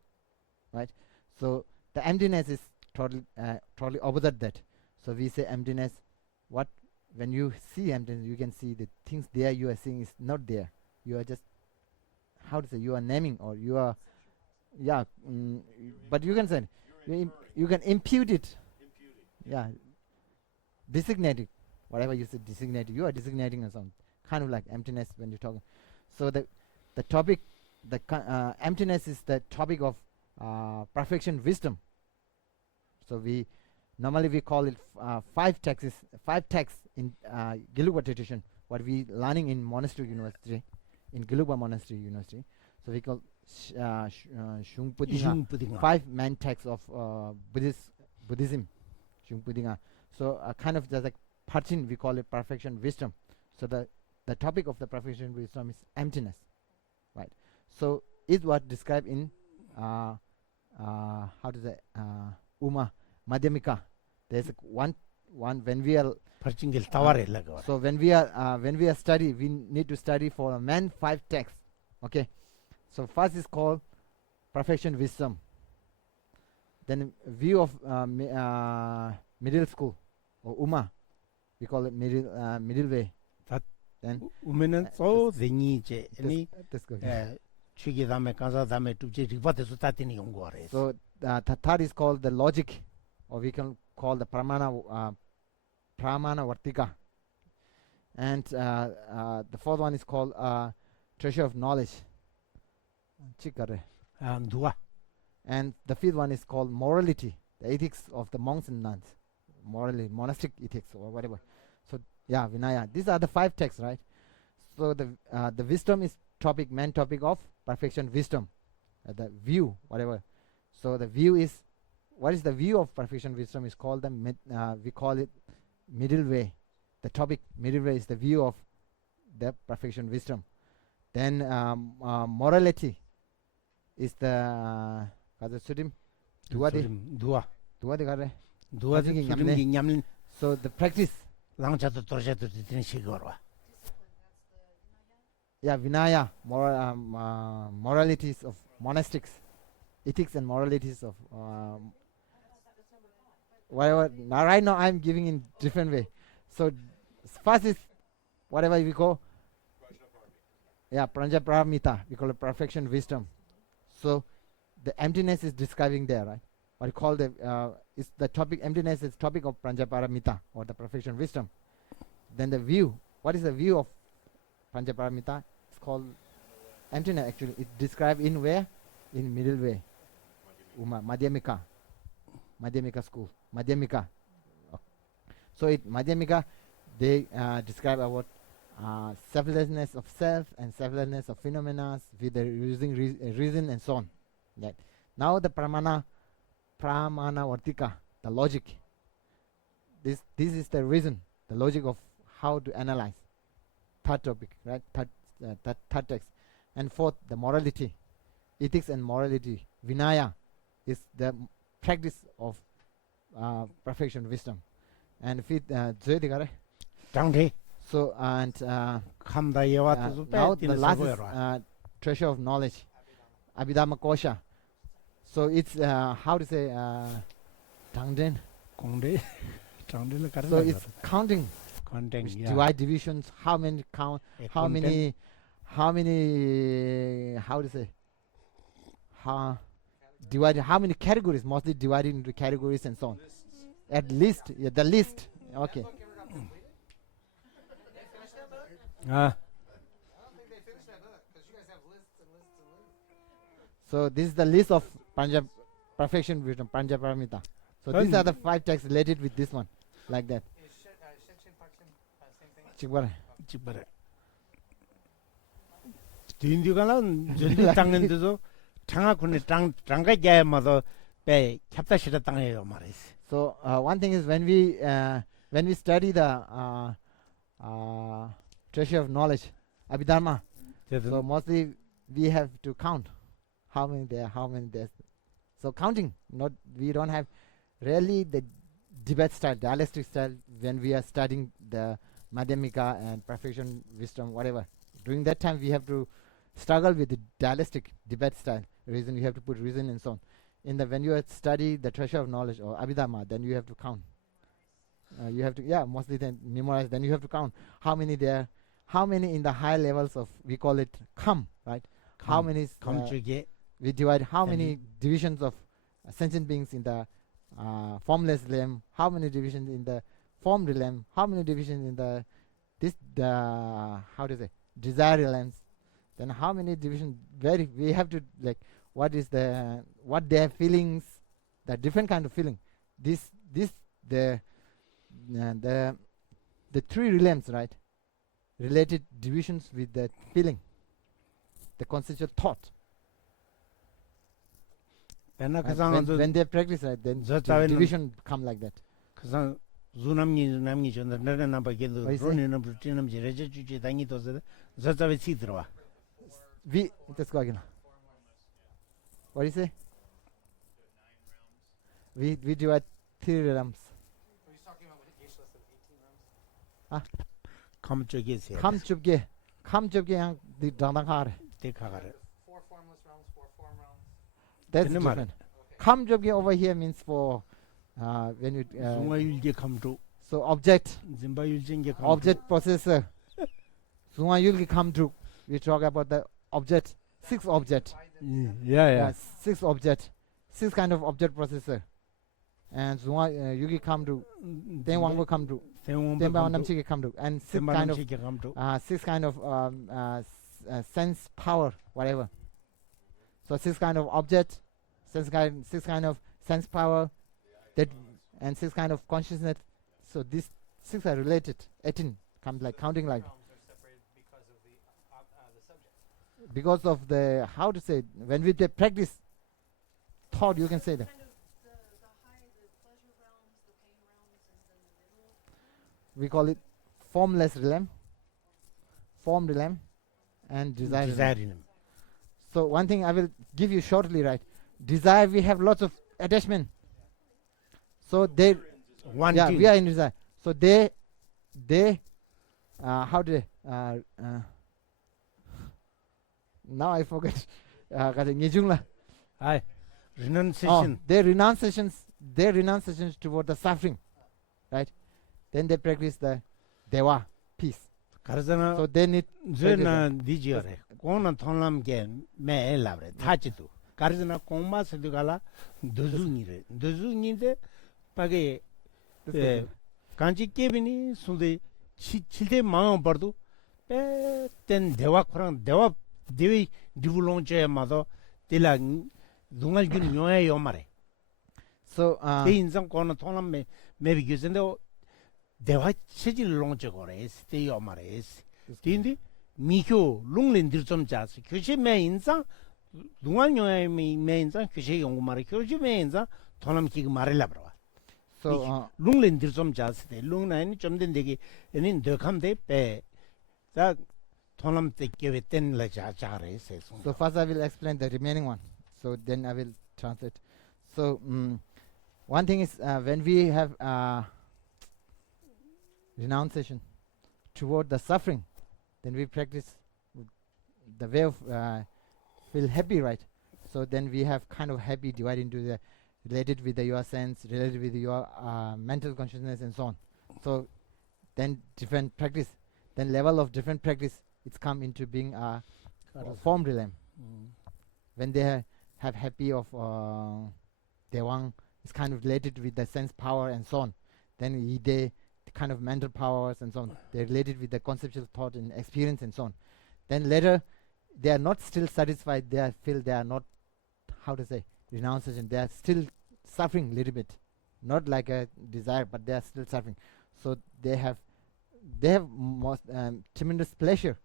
Right? So the emptiness is totally opposite that. So we say emptiness. What when you see emptiness, you can see the things there you are seeing is not there. You are just how to say you are naming or you are but you can say you can impute it. Yeah, designate it. Whatever you say, designate it. You are designating a sound, kind of like emptiness when you're talking. So the topic, emptiness is the topic of perfection wisdom. So we normally call it 5 texts in Gelugpa tradition. What we learning in monastery university, in Gelugpa monastery university. So we call Shungpudinga, 5 main texts of Buddhism, Shungpudinga. So kind of just like Parchin, we call it perfection wisdom. So the topic of the perfection wisdom is emptiness, right? So is what described in how to say Uma Madhyamika. There's one when we are 벌징길 타와래 라고. so when we are study, we need to study for a man 5 texts. Okay. So first is called perfection wisdom. Then view of middle school or Uma, we call it middle way. That then 우면은 또 쟁이제 아니 this go. 취기 다음에 간사 다음에 두제 리바데서 따티니 연구하래. So the third is called the logic, or we can call the pramana vartika. And the fourth one is called treasure of knowledge. Chikare. 누가 And the fifth one is called morality, the ethics of the monks and nuns, morally monastic ethics or whatever. So yeah, Vinaya. These are the 5 texts, right? So the wisdom is main topic of perfection wisdom, the view, whatever. So the view is what is the view of perfection wisdom is called we call it middle way. The topic middle way is the view of the perfection wisdom. Then morality is the 누가 Duwadi gare. 누가 아직이 수림기 냠린 So the practice, 랑차도 도르샤도 되는 식으로. yeah, Vinaya, moralities of monastics, ethics and moralities of whatever. Now, right now, I'm giving in different way. So first is whatever we call, yeah, Pranjaparamita. We call it perfection wisdom. So the emptiness is describing there, right? What you call is the topic. Emptiness is topic of Pranjaparamita or the perfection wisdom. Then the view. What is the view of Pranjaparamita? It's called emptiness. Actually, it's described in where? In middle way. Madhyamika school. Madhyamika. So Madhyamika, they describe about selflessness of self and selflessness of phenomena with the using reason and so on. Right. Now the pramana vartika, the logic. This is the reason, the logic of how to analyze. Third topic, right? Third text. And fourth, the morality, ethics and morality. Vinaya is the practice of perfection, wisdom. And fifth, 장대 so and 감다 예와도 now the last is treasure of knowledge, Abhidhamma Kosha. So it's how to say Tangden. 공대 장대를 가르쳐. So it's counting, content. Yeah. divide divisions, how many count, how many, how to say, divided, how many categories, mostly divided into categories and so on. At least, yeah, the list. Okay. 아, I don't think they finished that book because you guys have lists and lists and lists. So this is the list of perfection wisdom, Pranjaparamita. So these are the 5 texts related with this one, like that. Is Shekshin Pakshin same thing? Chikbara. 집어래. 뒤인디가는 전디 땅는데도 장하군에 장가 자야마도 배 캡다시다 땅에요 말이지. So one thing is when we study the treasure of knowledge, Abhidharma. So mostly we have to count how many there, how many there. So counting, we don't have really the debate style, dialectic style when we are studying the Madhyamika and perfection, wisdom, whatever. During that time we have to struggle with the dialectic debate style. Reason, you have to put reason and so on. When you study the treasure of knowledge or Abhidharma, then you have to count. You have to, mostly then memorize. Then you have to count how many there, how many in the high levels of, we call it kham, right? How many we divide how many divisions of sentient beings in the formless realm, how many divisions in the formed realm, how many divisions in the desire realms, then how many divisions, we have to what their feelings, the different kind of feeling. The 3 realms, right? Related divisions with the feeling, the conceptual thought. When they practice, right, then the division come like that. 그래서 주남니 전에 내려나 봐게도 론이는 불티는 지레제 주지 당이도서 저자에 치 들어와. Let's go again. What do you say? We divide 3 realms. Were you talking about with each list of 18 rooms? 감쪽에서 감쪽게 양 당당하래. 대가가래. 4 formless realms, 4 form realms. That's Then different. 감쪽게 over here means for when you 중화율계 감도 so object 진바율전계 감도 object processor. 중화율계 감쪽. We talk about the object, 6 object. yeah. 6 object, 6 kind of object processor. And Yugi come to, then one will come to, then Namchiki come to, and 6 kind of sense power, whatever. So 6 kind of object, 6 kind of sense power, that, and 6 kind of consciousness. So these 6 are related. 18 comes like counting like. Realms are separated because of the subject. Because of the, how to say, when we practice thought, you can say that. Kind of the pleasure realms, the pain realms, and then the middle. We call it formless realm, formed realm, and desire realm. So one thing I will give you shortly, right? Desire, we have lots of attachment. So we are in desire. So they how do they now I forget 아이 renunciation their renunciations toward the suffering, right? Then they practice the deva, peace. 가르잖아 So they need 저나 니지어래 공은 통람게 매엘라브레 타지도 가르잖아 공마스도 갈라 너중이데 바게 간지 깨비니 순데 칠대 마음 버도 땐 대화 코랑 대화 대위 디블론제 마도 딜라 둥알균 요에요 말에 so 대 인상 공은 통람 매비규선데 대화 체질 롱적거래 스테요 말에 딘디 미교 롱린들 좀 자스 교시매 인상 둥알요에 매 인상 교시 연구 말에 교시매 인상 통람 기그 말을라 버와 so 롱린들 좀 자스데 롱나니 좀 된데기 에닌 더감데 빼자 통람 때 깨베텐 라자 자래 세송 so first I will explain the remaining one, so then I will translate. So one thing is when we have renunciation toward the suffering, then we practice the way of feel happy, right? So then we have kind of happy divided into the related with your sense, related with your mental consciousness and so on. So then different practice, then level of different practice, it's come into being a form realm. When they have happy of Dewang, it's kind of related with the sense power and so on. Then they kind of mental powers and so on. They're related with the conceptual thought and experience and so on. Then later, they are not still satisfied. They feel they are not, how to say, renunciation. They are still suffering a little bit, not like a desire, but they are still suffering. So they have most tremendous pleasure,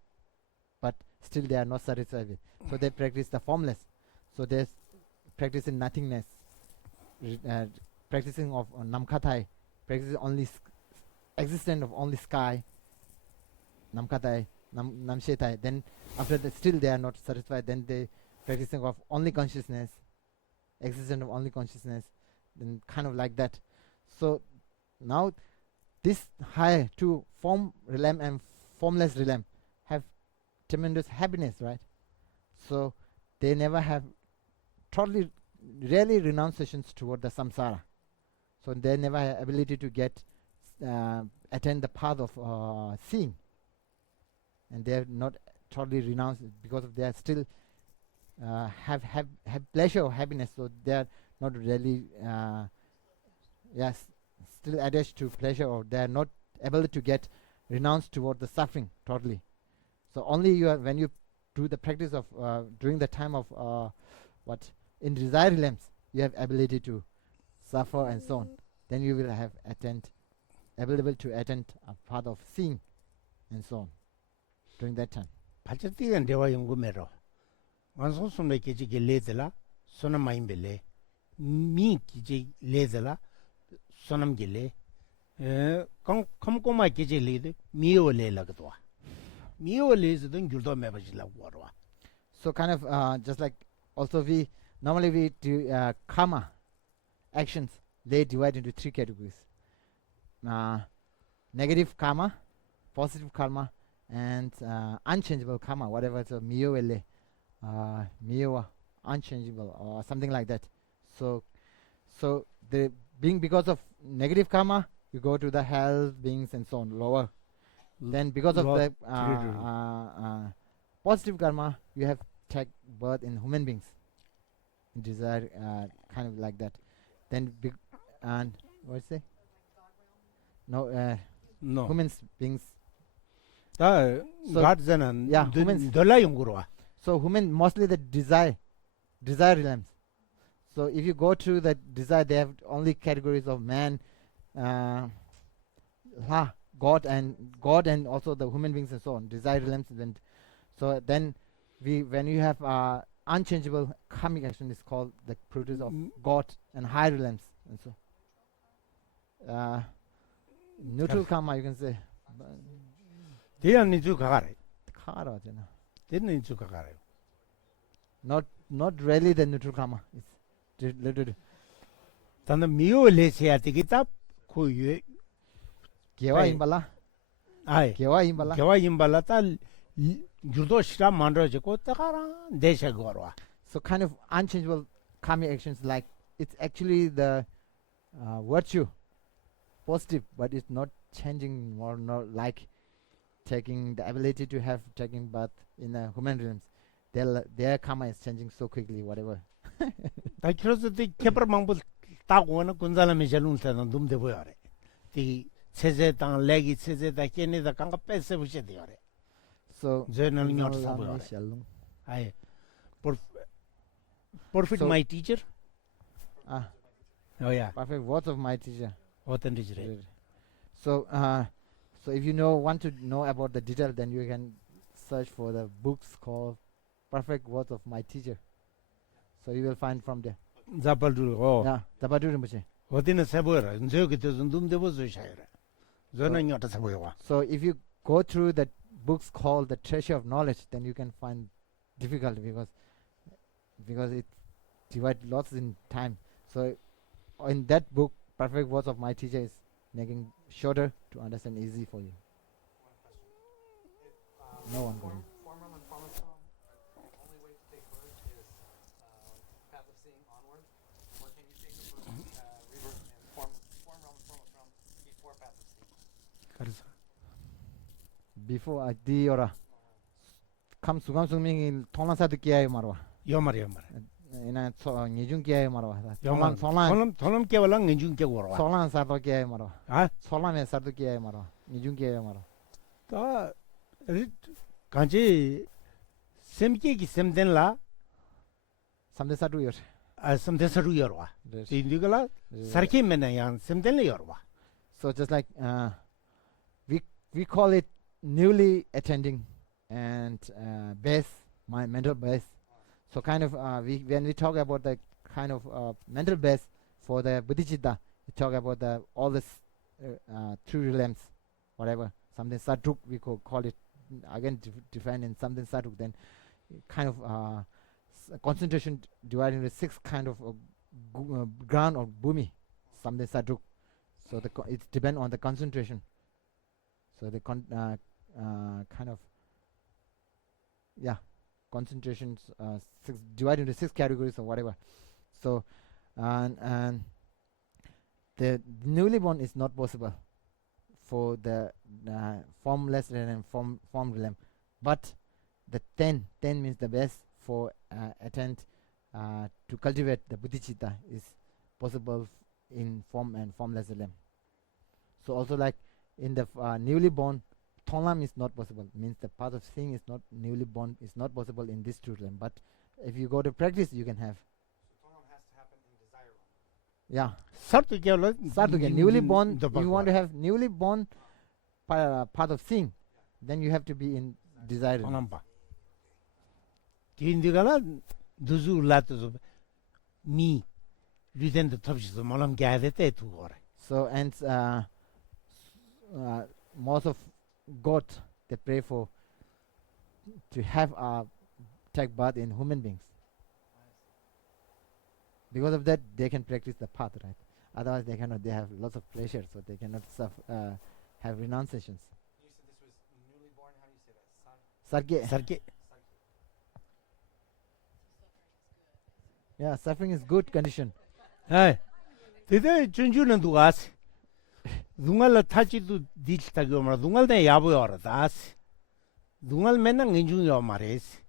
but still they are not satisfied with. So they practice the formless. So they practice in nothingness, practicing of namkatai, practicing only existence of only sky, namkatai, namshetai. Then after that, still they are not satisfied. Then they practicing of only consciousness, existence of only consciousness, then kind of like that. So now this high two form realm and formless realm have tremendous happiness, right? So they never have totally really renunciations toward the samsara. So they never have ability to get attain the path of seeing, and they are not totally renounced because of they are still have pleasure or happiness. So they are not really still attached to pleasure, or they are not able to get renounced toward the suffering totally. So only you are, when you do the practice of during the time of in desire realms, you have ability to suffer and so on. Then you will have able to attend a path of seeing and so on during that time. 발전띠는 대화 연구매로 완성순의 계지게 레들라 소나마임벨레 미 기지 레들라 소남길레 컴코마 계지 레드 미오레라고도 미오레즈든 귤도 매버질라고 와라. So kind of just like also we normally do karma actions, they divide into three categories: negative karma, positive karma, and unchangeable karma, whatever. So miyoele, miyoa, unchangeable or something like that. So the being because of negative karma, you go to the hell beings and so on, lower. Then because of the positive karma, you have take birth in human beings. Desire kind of like that. Then and what is it? No, no. Humans beings. 다 가드자는 humans. 돌라 연구로 와. So human mostly the desire realms. So if you go to the desire, they have only categories of man, God and also the human beings and so on. Desire realms. So then when you have unchangeable karmic action, is called the produce of God and higher realms and so. Neutral karma, you can say. 대안이 주 가가래. Kara잖아. 대는 주 가가래. Not really the neutral karma. It's little. 단다 미오레세야 되겠다. 고유 개와 네. 임발라 아이 개와 임발라 개와 임발라타 주도 시라 만들어지고 따가라 내셔 거와. so kind of unchangeable karmic actions like it's actually the virtue positive but it's not changing or not like taking the ability to have taking birth in the human realms their karma is changing so quickly whatever 다 그래서 이 개발 방법 따고는 군사람이 제일 때는 놈대 보여래. 이 세제 땅 레기 세제다 깨내다 강가 뺏어 보셔야 돼요. so 저는 녀트 Nalami 사고요. Shalom. 아이 perfect So- my teacher. Ah, 어야 perfect words of my teacher. 어떤지래. Good. So so if you want to know about the detail then you can search for the books called Perfect Words of My Teacher. So you will find from there. 자발두고 Yeah, Tabadu Rinpoche. 어디는 세보여라. 저기 때서 놈대 보서 샤이라. 저는 녀트 사고요. So if you go through the books called The Treasure of Knowledge, then you can find difficulty because it divides lots in time. So in that book, Perfect Words of My Teacher is making shorter to understand easy for you. No one can. Form realm and form of realm, only way to take birth is path of seeing onward, or can you take the birth, rebirth in form realm and form of realm before path of seeing? 그래서 Before I diora kam sugam sungming tholan sa kiya marwa 요 말이야 말. ina nijun kiya marwa 요만 돈은 깨월랑 인중 깨고라. solan sa to kiya marwa 아, solan me sa to kiya marwa nijun kiya marwa 또 간지 샘께기 샘된라. samde sa tu yor 아, 샘대서로 열와. 인디글라 사르케 맨나양 샘된래 열와. so just like we call it newly attending and base my mental base so kind of when we talk about the kind of mental base for the bodhicitta we talk about the all this true realms whatever something sadruk we could call it again defined in something sadruk then kind of concentration divided into 6 kind of ground or bhumi something sadruk so it depends on the concentration so the kind of concentrations divided into 6 categories or whatever so and the newly born is not possible for the formless realm and form realm but the 10 means the best for attempt to cultivate the bodhicitta is possible in form and formless realm so also like in the newly born Tholam is not possible means the path of seeing is not newly born is not possible in this true realm but if you go to practice you can have So Tonam has to happen in desire realm. yeah sartu 깨월라. start to get newly born you want to have newly born path of seeing then you have to be in desire realm. 봐. 인디가라 두주 라트도 미 리덴드 탑시도 몰람 가야데 두고라. so and most of God they pray for to have take birth in human beings because of that they can practice the path right otherwise they cannot they have lots of pleasure so they cannot have renunciations You said this was newly born, how do you say that? Son? sarge sar게 yeah suffering is good condition 아. 대대 준주는 누가스. 누갈라 타지도 디지타고 말 누갈데 야보여라 다스. 누갈 맨날 인중요 말레스.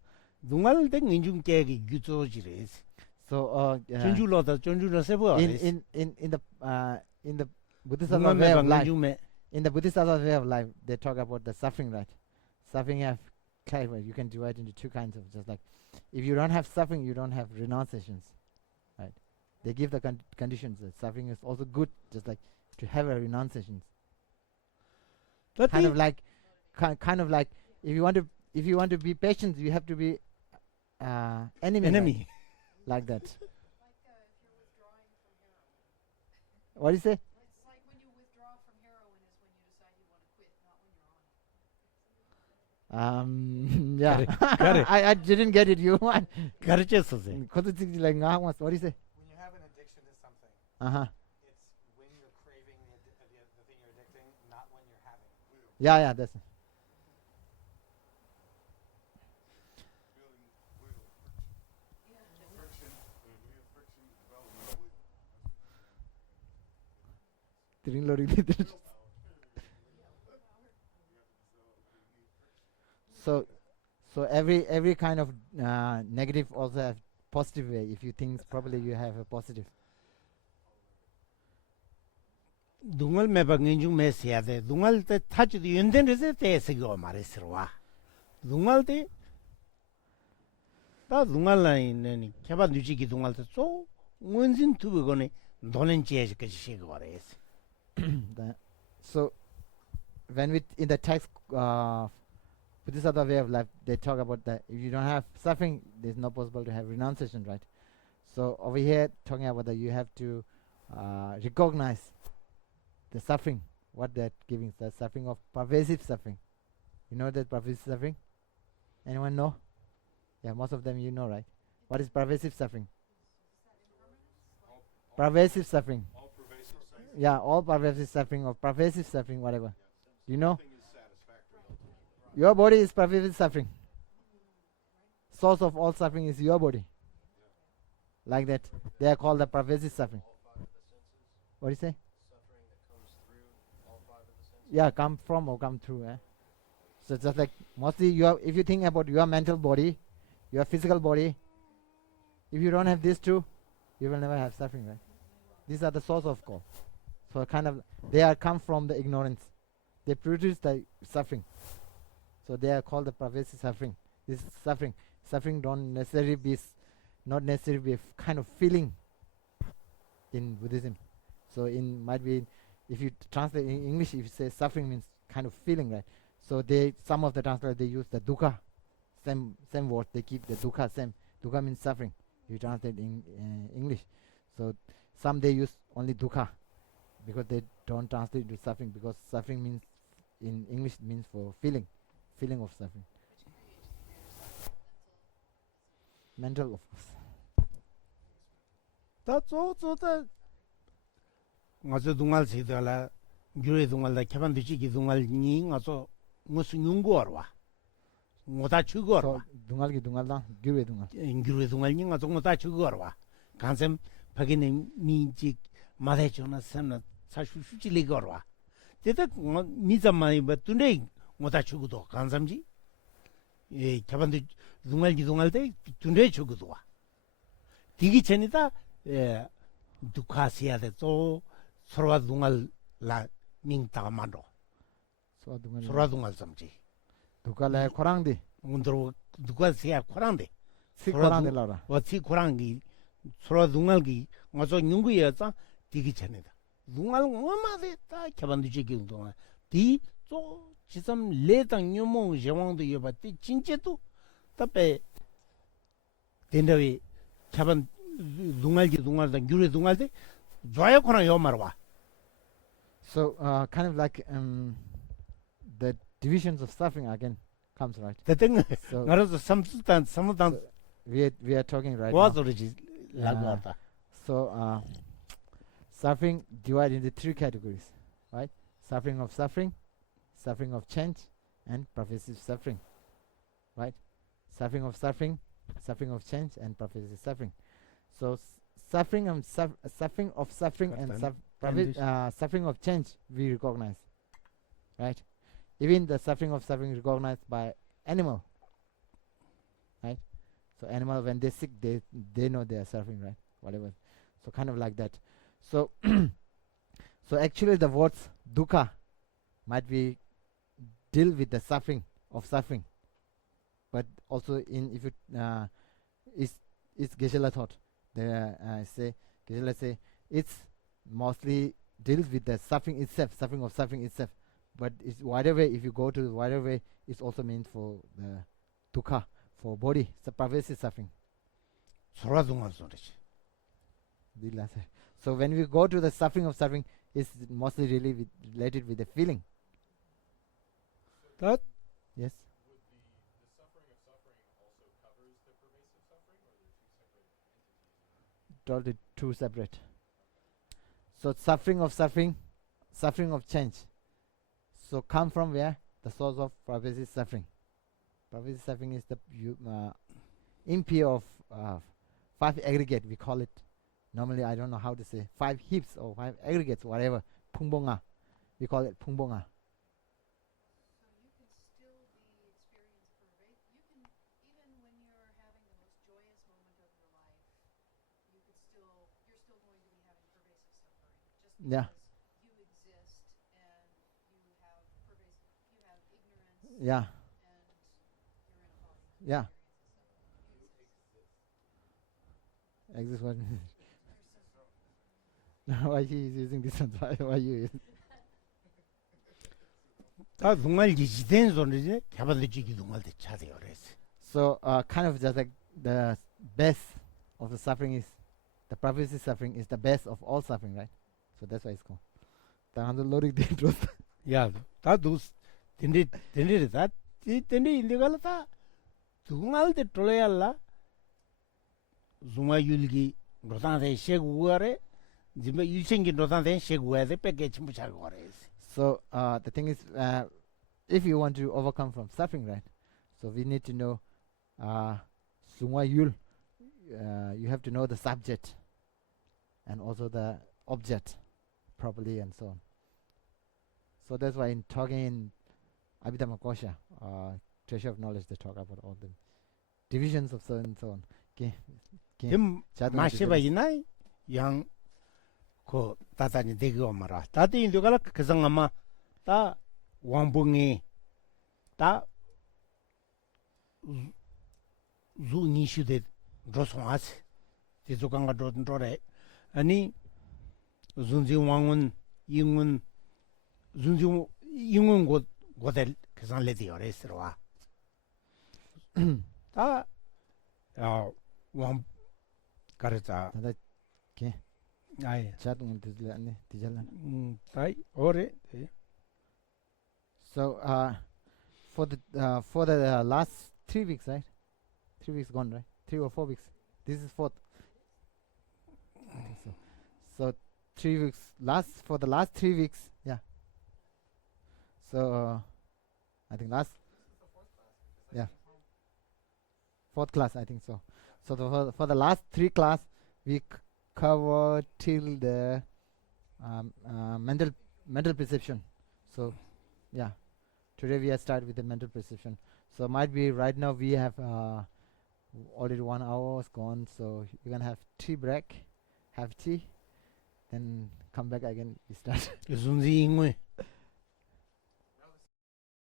누갈데 인중 깨기 규조지레스. so 준주로다 준주로 세보여. in the Buddhist 누갈 way of 매방 life 인중매. in the Buddhist way of life they talk about the suffering right suffering have categories you can divide into 2 kinds of just like if you don't have suffering you don't have renunciations right they give the conditions that suffering is also good just like to have a renunciations kind of like if you want to be patient you have to be enemy enemy. like that Like if you're withdrawing from heroin. what do you say It's like when you withdraw from heroin is when you decide you want to quit, not when you're on it. yeah got it. I didn't get it you 가르쳤었어요. what do you say When you have an addiction to something, uh-huh it's when you're craving the thing you're addicting, not when Yeah, that's Trinlo related. So, so every kind of negative also have positive way. If you think properly, you have a positive. dungal meba nginjung me siade dungal te tachi de yunden rese te sego mare sirwa dungal te ta dungal la ni keba nuji ki dungal te so ngunjin tubu gone donen cheje ke shege ware So, when we in the text, this other way of life, they talk about that if you don't have suffering, there's no possible to have renunciation, right? So over here, talking about that, you have to recognize the suffering, what they're giving, the suffering of pervasive suffering. You know that pervasive suffering? Anyone know? Yeah, most of them you know, right? What is pervasive suffering? Pervasive suffering. All pervasive suffering. Yeah, all pervasive suffering or pervasive suffering, whatever. You know? Nothing is satisfactory ultimately. Your body is pervasive suffering. Source of all suffering is your body. Like that. They are called the pervasive suffering. All five of the senses, What do you say? suffering that comes through all five of the senses. Yeah, come from or come through. So just like mostly if you think about your mental body, your physical body, if you don't have these two, you will never have suffering, right? These are the source of cause. So kind of they are come from the ignorance. They produce the suffering. So they are called the pervasive suffering. This is suffering. Suffering don't necessarily be not necessarily be a kind of feeling in Buddhism. So in might be if you translate in English, if you say suffering means kind of feeling, right? So some of the translators they use the dukkha, same word they keep the dukkha same. Dukkha means suffering. If you translate in English, so some they use only dukkha because they don't translate to suffering because suffering means in English means for feeling of suffering. Mental of course. ta zo ta ngazo dungal sidala gyure dungal da keban duchi ki dungal ni ngazo ngosu nyungo arwa ngoda chugo So arwa dungal ki dungal da gyure dungal. gyure dungal ni ngazo ngoda chugo arwa kansem pagine minji made chona samna 사실 수질리가 와. 대다 미자만이 버tun데 뭐다 주고도 간삼지. 예, 자반도 둥알 때 둔데 주고도 와. 디기 전이다 예, 두카시아데 또 서로와 둥알 라 밍타만로. So dungal. 서로와 둥알 삼지. Dukkal hai korangdi. 운드로 두카시아 코란데. Si Sora korangdi du- laura. 와티 코랑기 서로와 둥알기 맞아 뉴구여자 디기 전이다. 둥알 뭐마데 다 자반도지 동안 디또 지점 레당 녀몽 제왕도 여봤지 진짜도 답에 된다위 자반 둥알다 규레 둥알데 좋아요 코나 요 말와 So kind of like the divisions of suffering again comes right. 대등 So 나라도 삼수단 we are talking right now. 와서지 라고하다 So suffering divided into three categories, right? Suffering of change, and pervasive suffering, right? Suffering of change, and pervasive suffering. So suffering and suffering and suffering of change we recognize, right? Even the suffering recognized by animal, right? So animal when they sick they know they are suffering, right? Whatever. So kind of like that. So so actually the words dukkha might be deal with the suffering, but also in if it is Geshe-la thought. Geshe-la say it's mostly deals with the suffering of suffering itself. But it's wider way. If you go to the wider way, it's also meant for the dukkha for body. It's a pervasive suffering. 서로 둥알 소리지 The last. So when we go to the suffering of suffering, it's mostly really related with the feeling. 다 Yes. Would the suffering of suffering also covers the pervasive suffering, or are there two separate entities? Totally two separate. So suffering of change. So come from where? The source of pervasive suffering. Pervasive suffering is the impure of 5 aggregate, we call it. Normally, I don't know how to say. 5 heaps or 5 aggregates, whatever. Pungbonga. We call it pungbonga. So you can still be experiencing you can, even when you're having the most joyous moment of your life, you're still going to be having pervasive suffering. Just because Yeah. you exist and you have ignorance Yeah. and you're in a body that Yeah. experiences suffering. You exist. Exist what? There's some Why he is using this one? Why you use? 다 동알 지된 소리지 개발도 지기 동알도 차대요 그래서. So kind of just like the best of the suffering is the pervasive suffering is the best of all suffering, right? So that's why it's called. 다 한번 로릭 데이트로. 야, 다도 딘디다 딘디 인디갈다 동알데 돌아야라 중화율기 노단데 셰구아레 지금 일생기 노단데 셰구아데 빼게 전부 잘 거래서. So the thing is, if you want to overcome from suffering, right? So we need to know Sungwa Yul. You have to know the subject and also the object properly and so on. So that's why in talking in Abhidhamma Kosha, Treasure of Knowledge, they talk about all the divisions of so and so on. Okay. 좀 마시바 이나이 양그 다다니 대고 말아. 다디 인도가 그 상아마 다 왕봉이 다 주니시데 로송하스 대조강가 도래 아니 준지 왕은 인문 준지 인문 곧 고델 그상 레디어레스로와 다왕 가르자 다다 okay. 아이 자동 디젤라네 디젤라. 다이 오래 So for the last 3 weeks, right? 3 weeks gone, right? 3 or 4 weeks. This is 4th. I think so. So 3 weeks. For the last 3 weeks, yeah. So I think last. Yeah. 4th class, I think so. So for the last 3 class, we cover till the mental perception. So yeah, today we have started with the mental perception. So might be right now we have already 1 hour is gone. So you're gonna have tea break, have tea, then come back again. We start. 준지 인문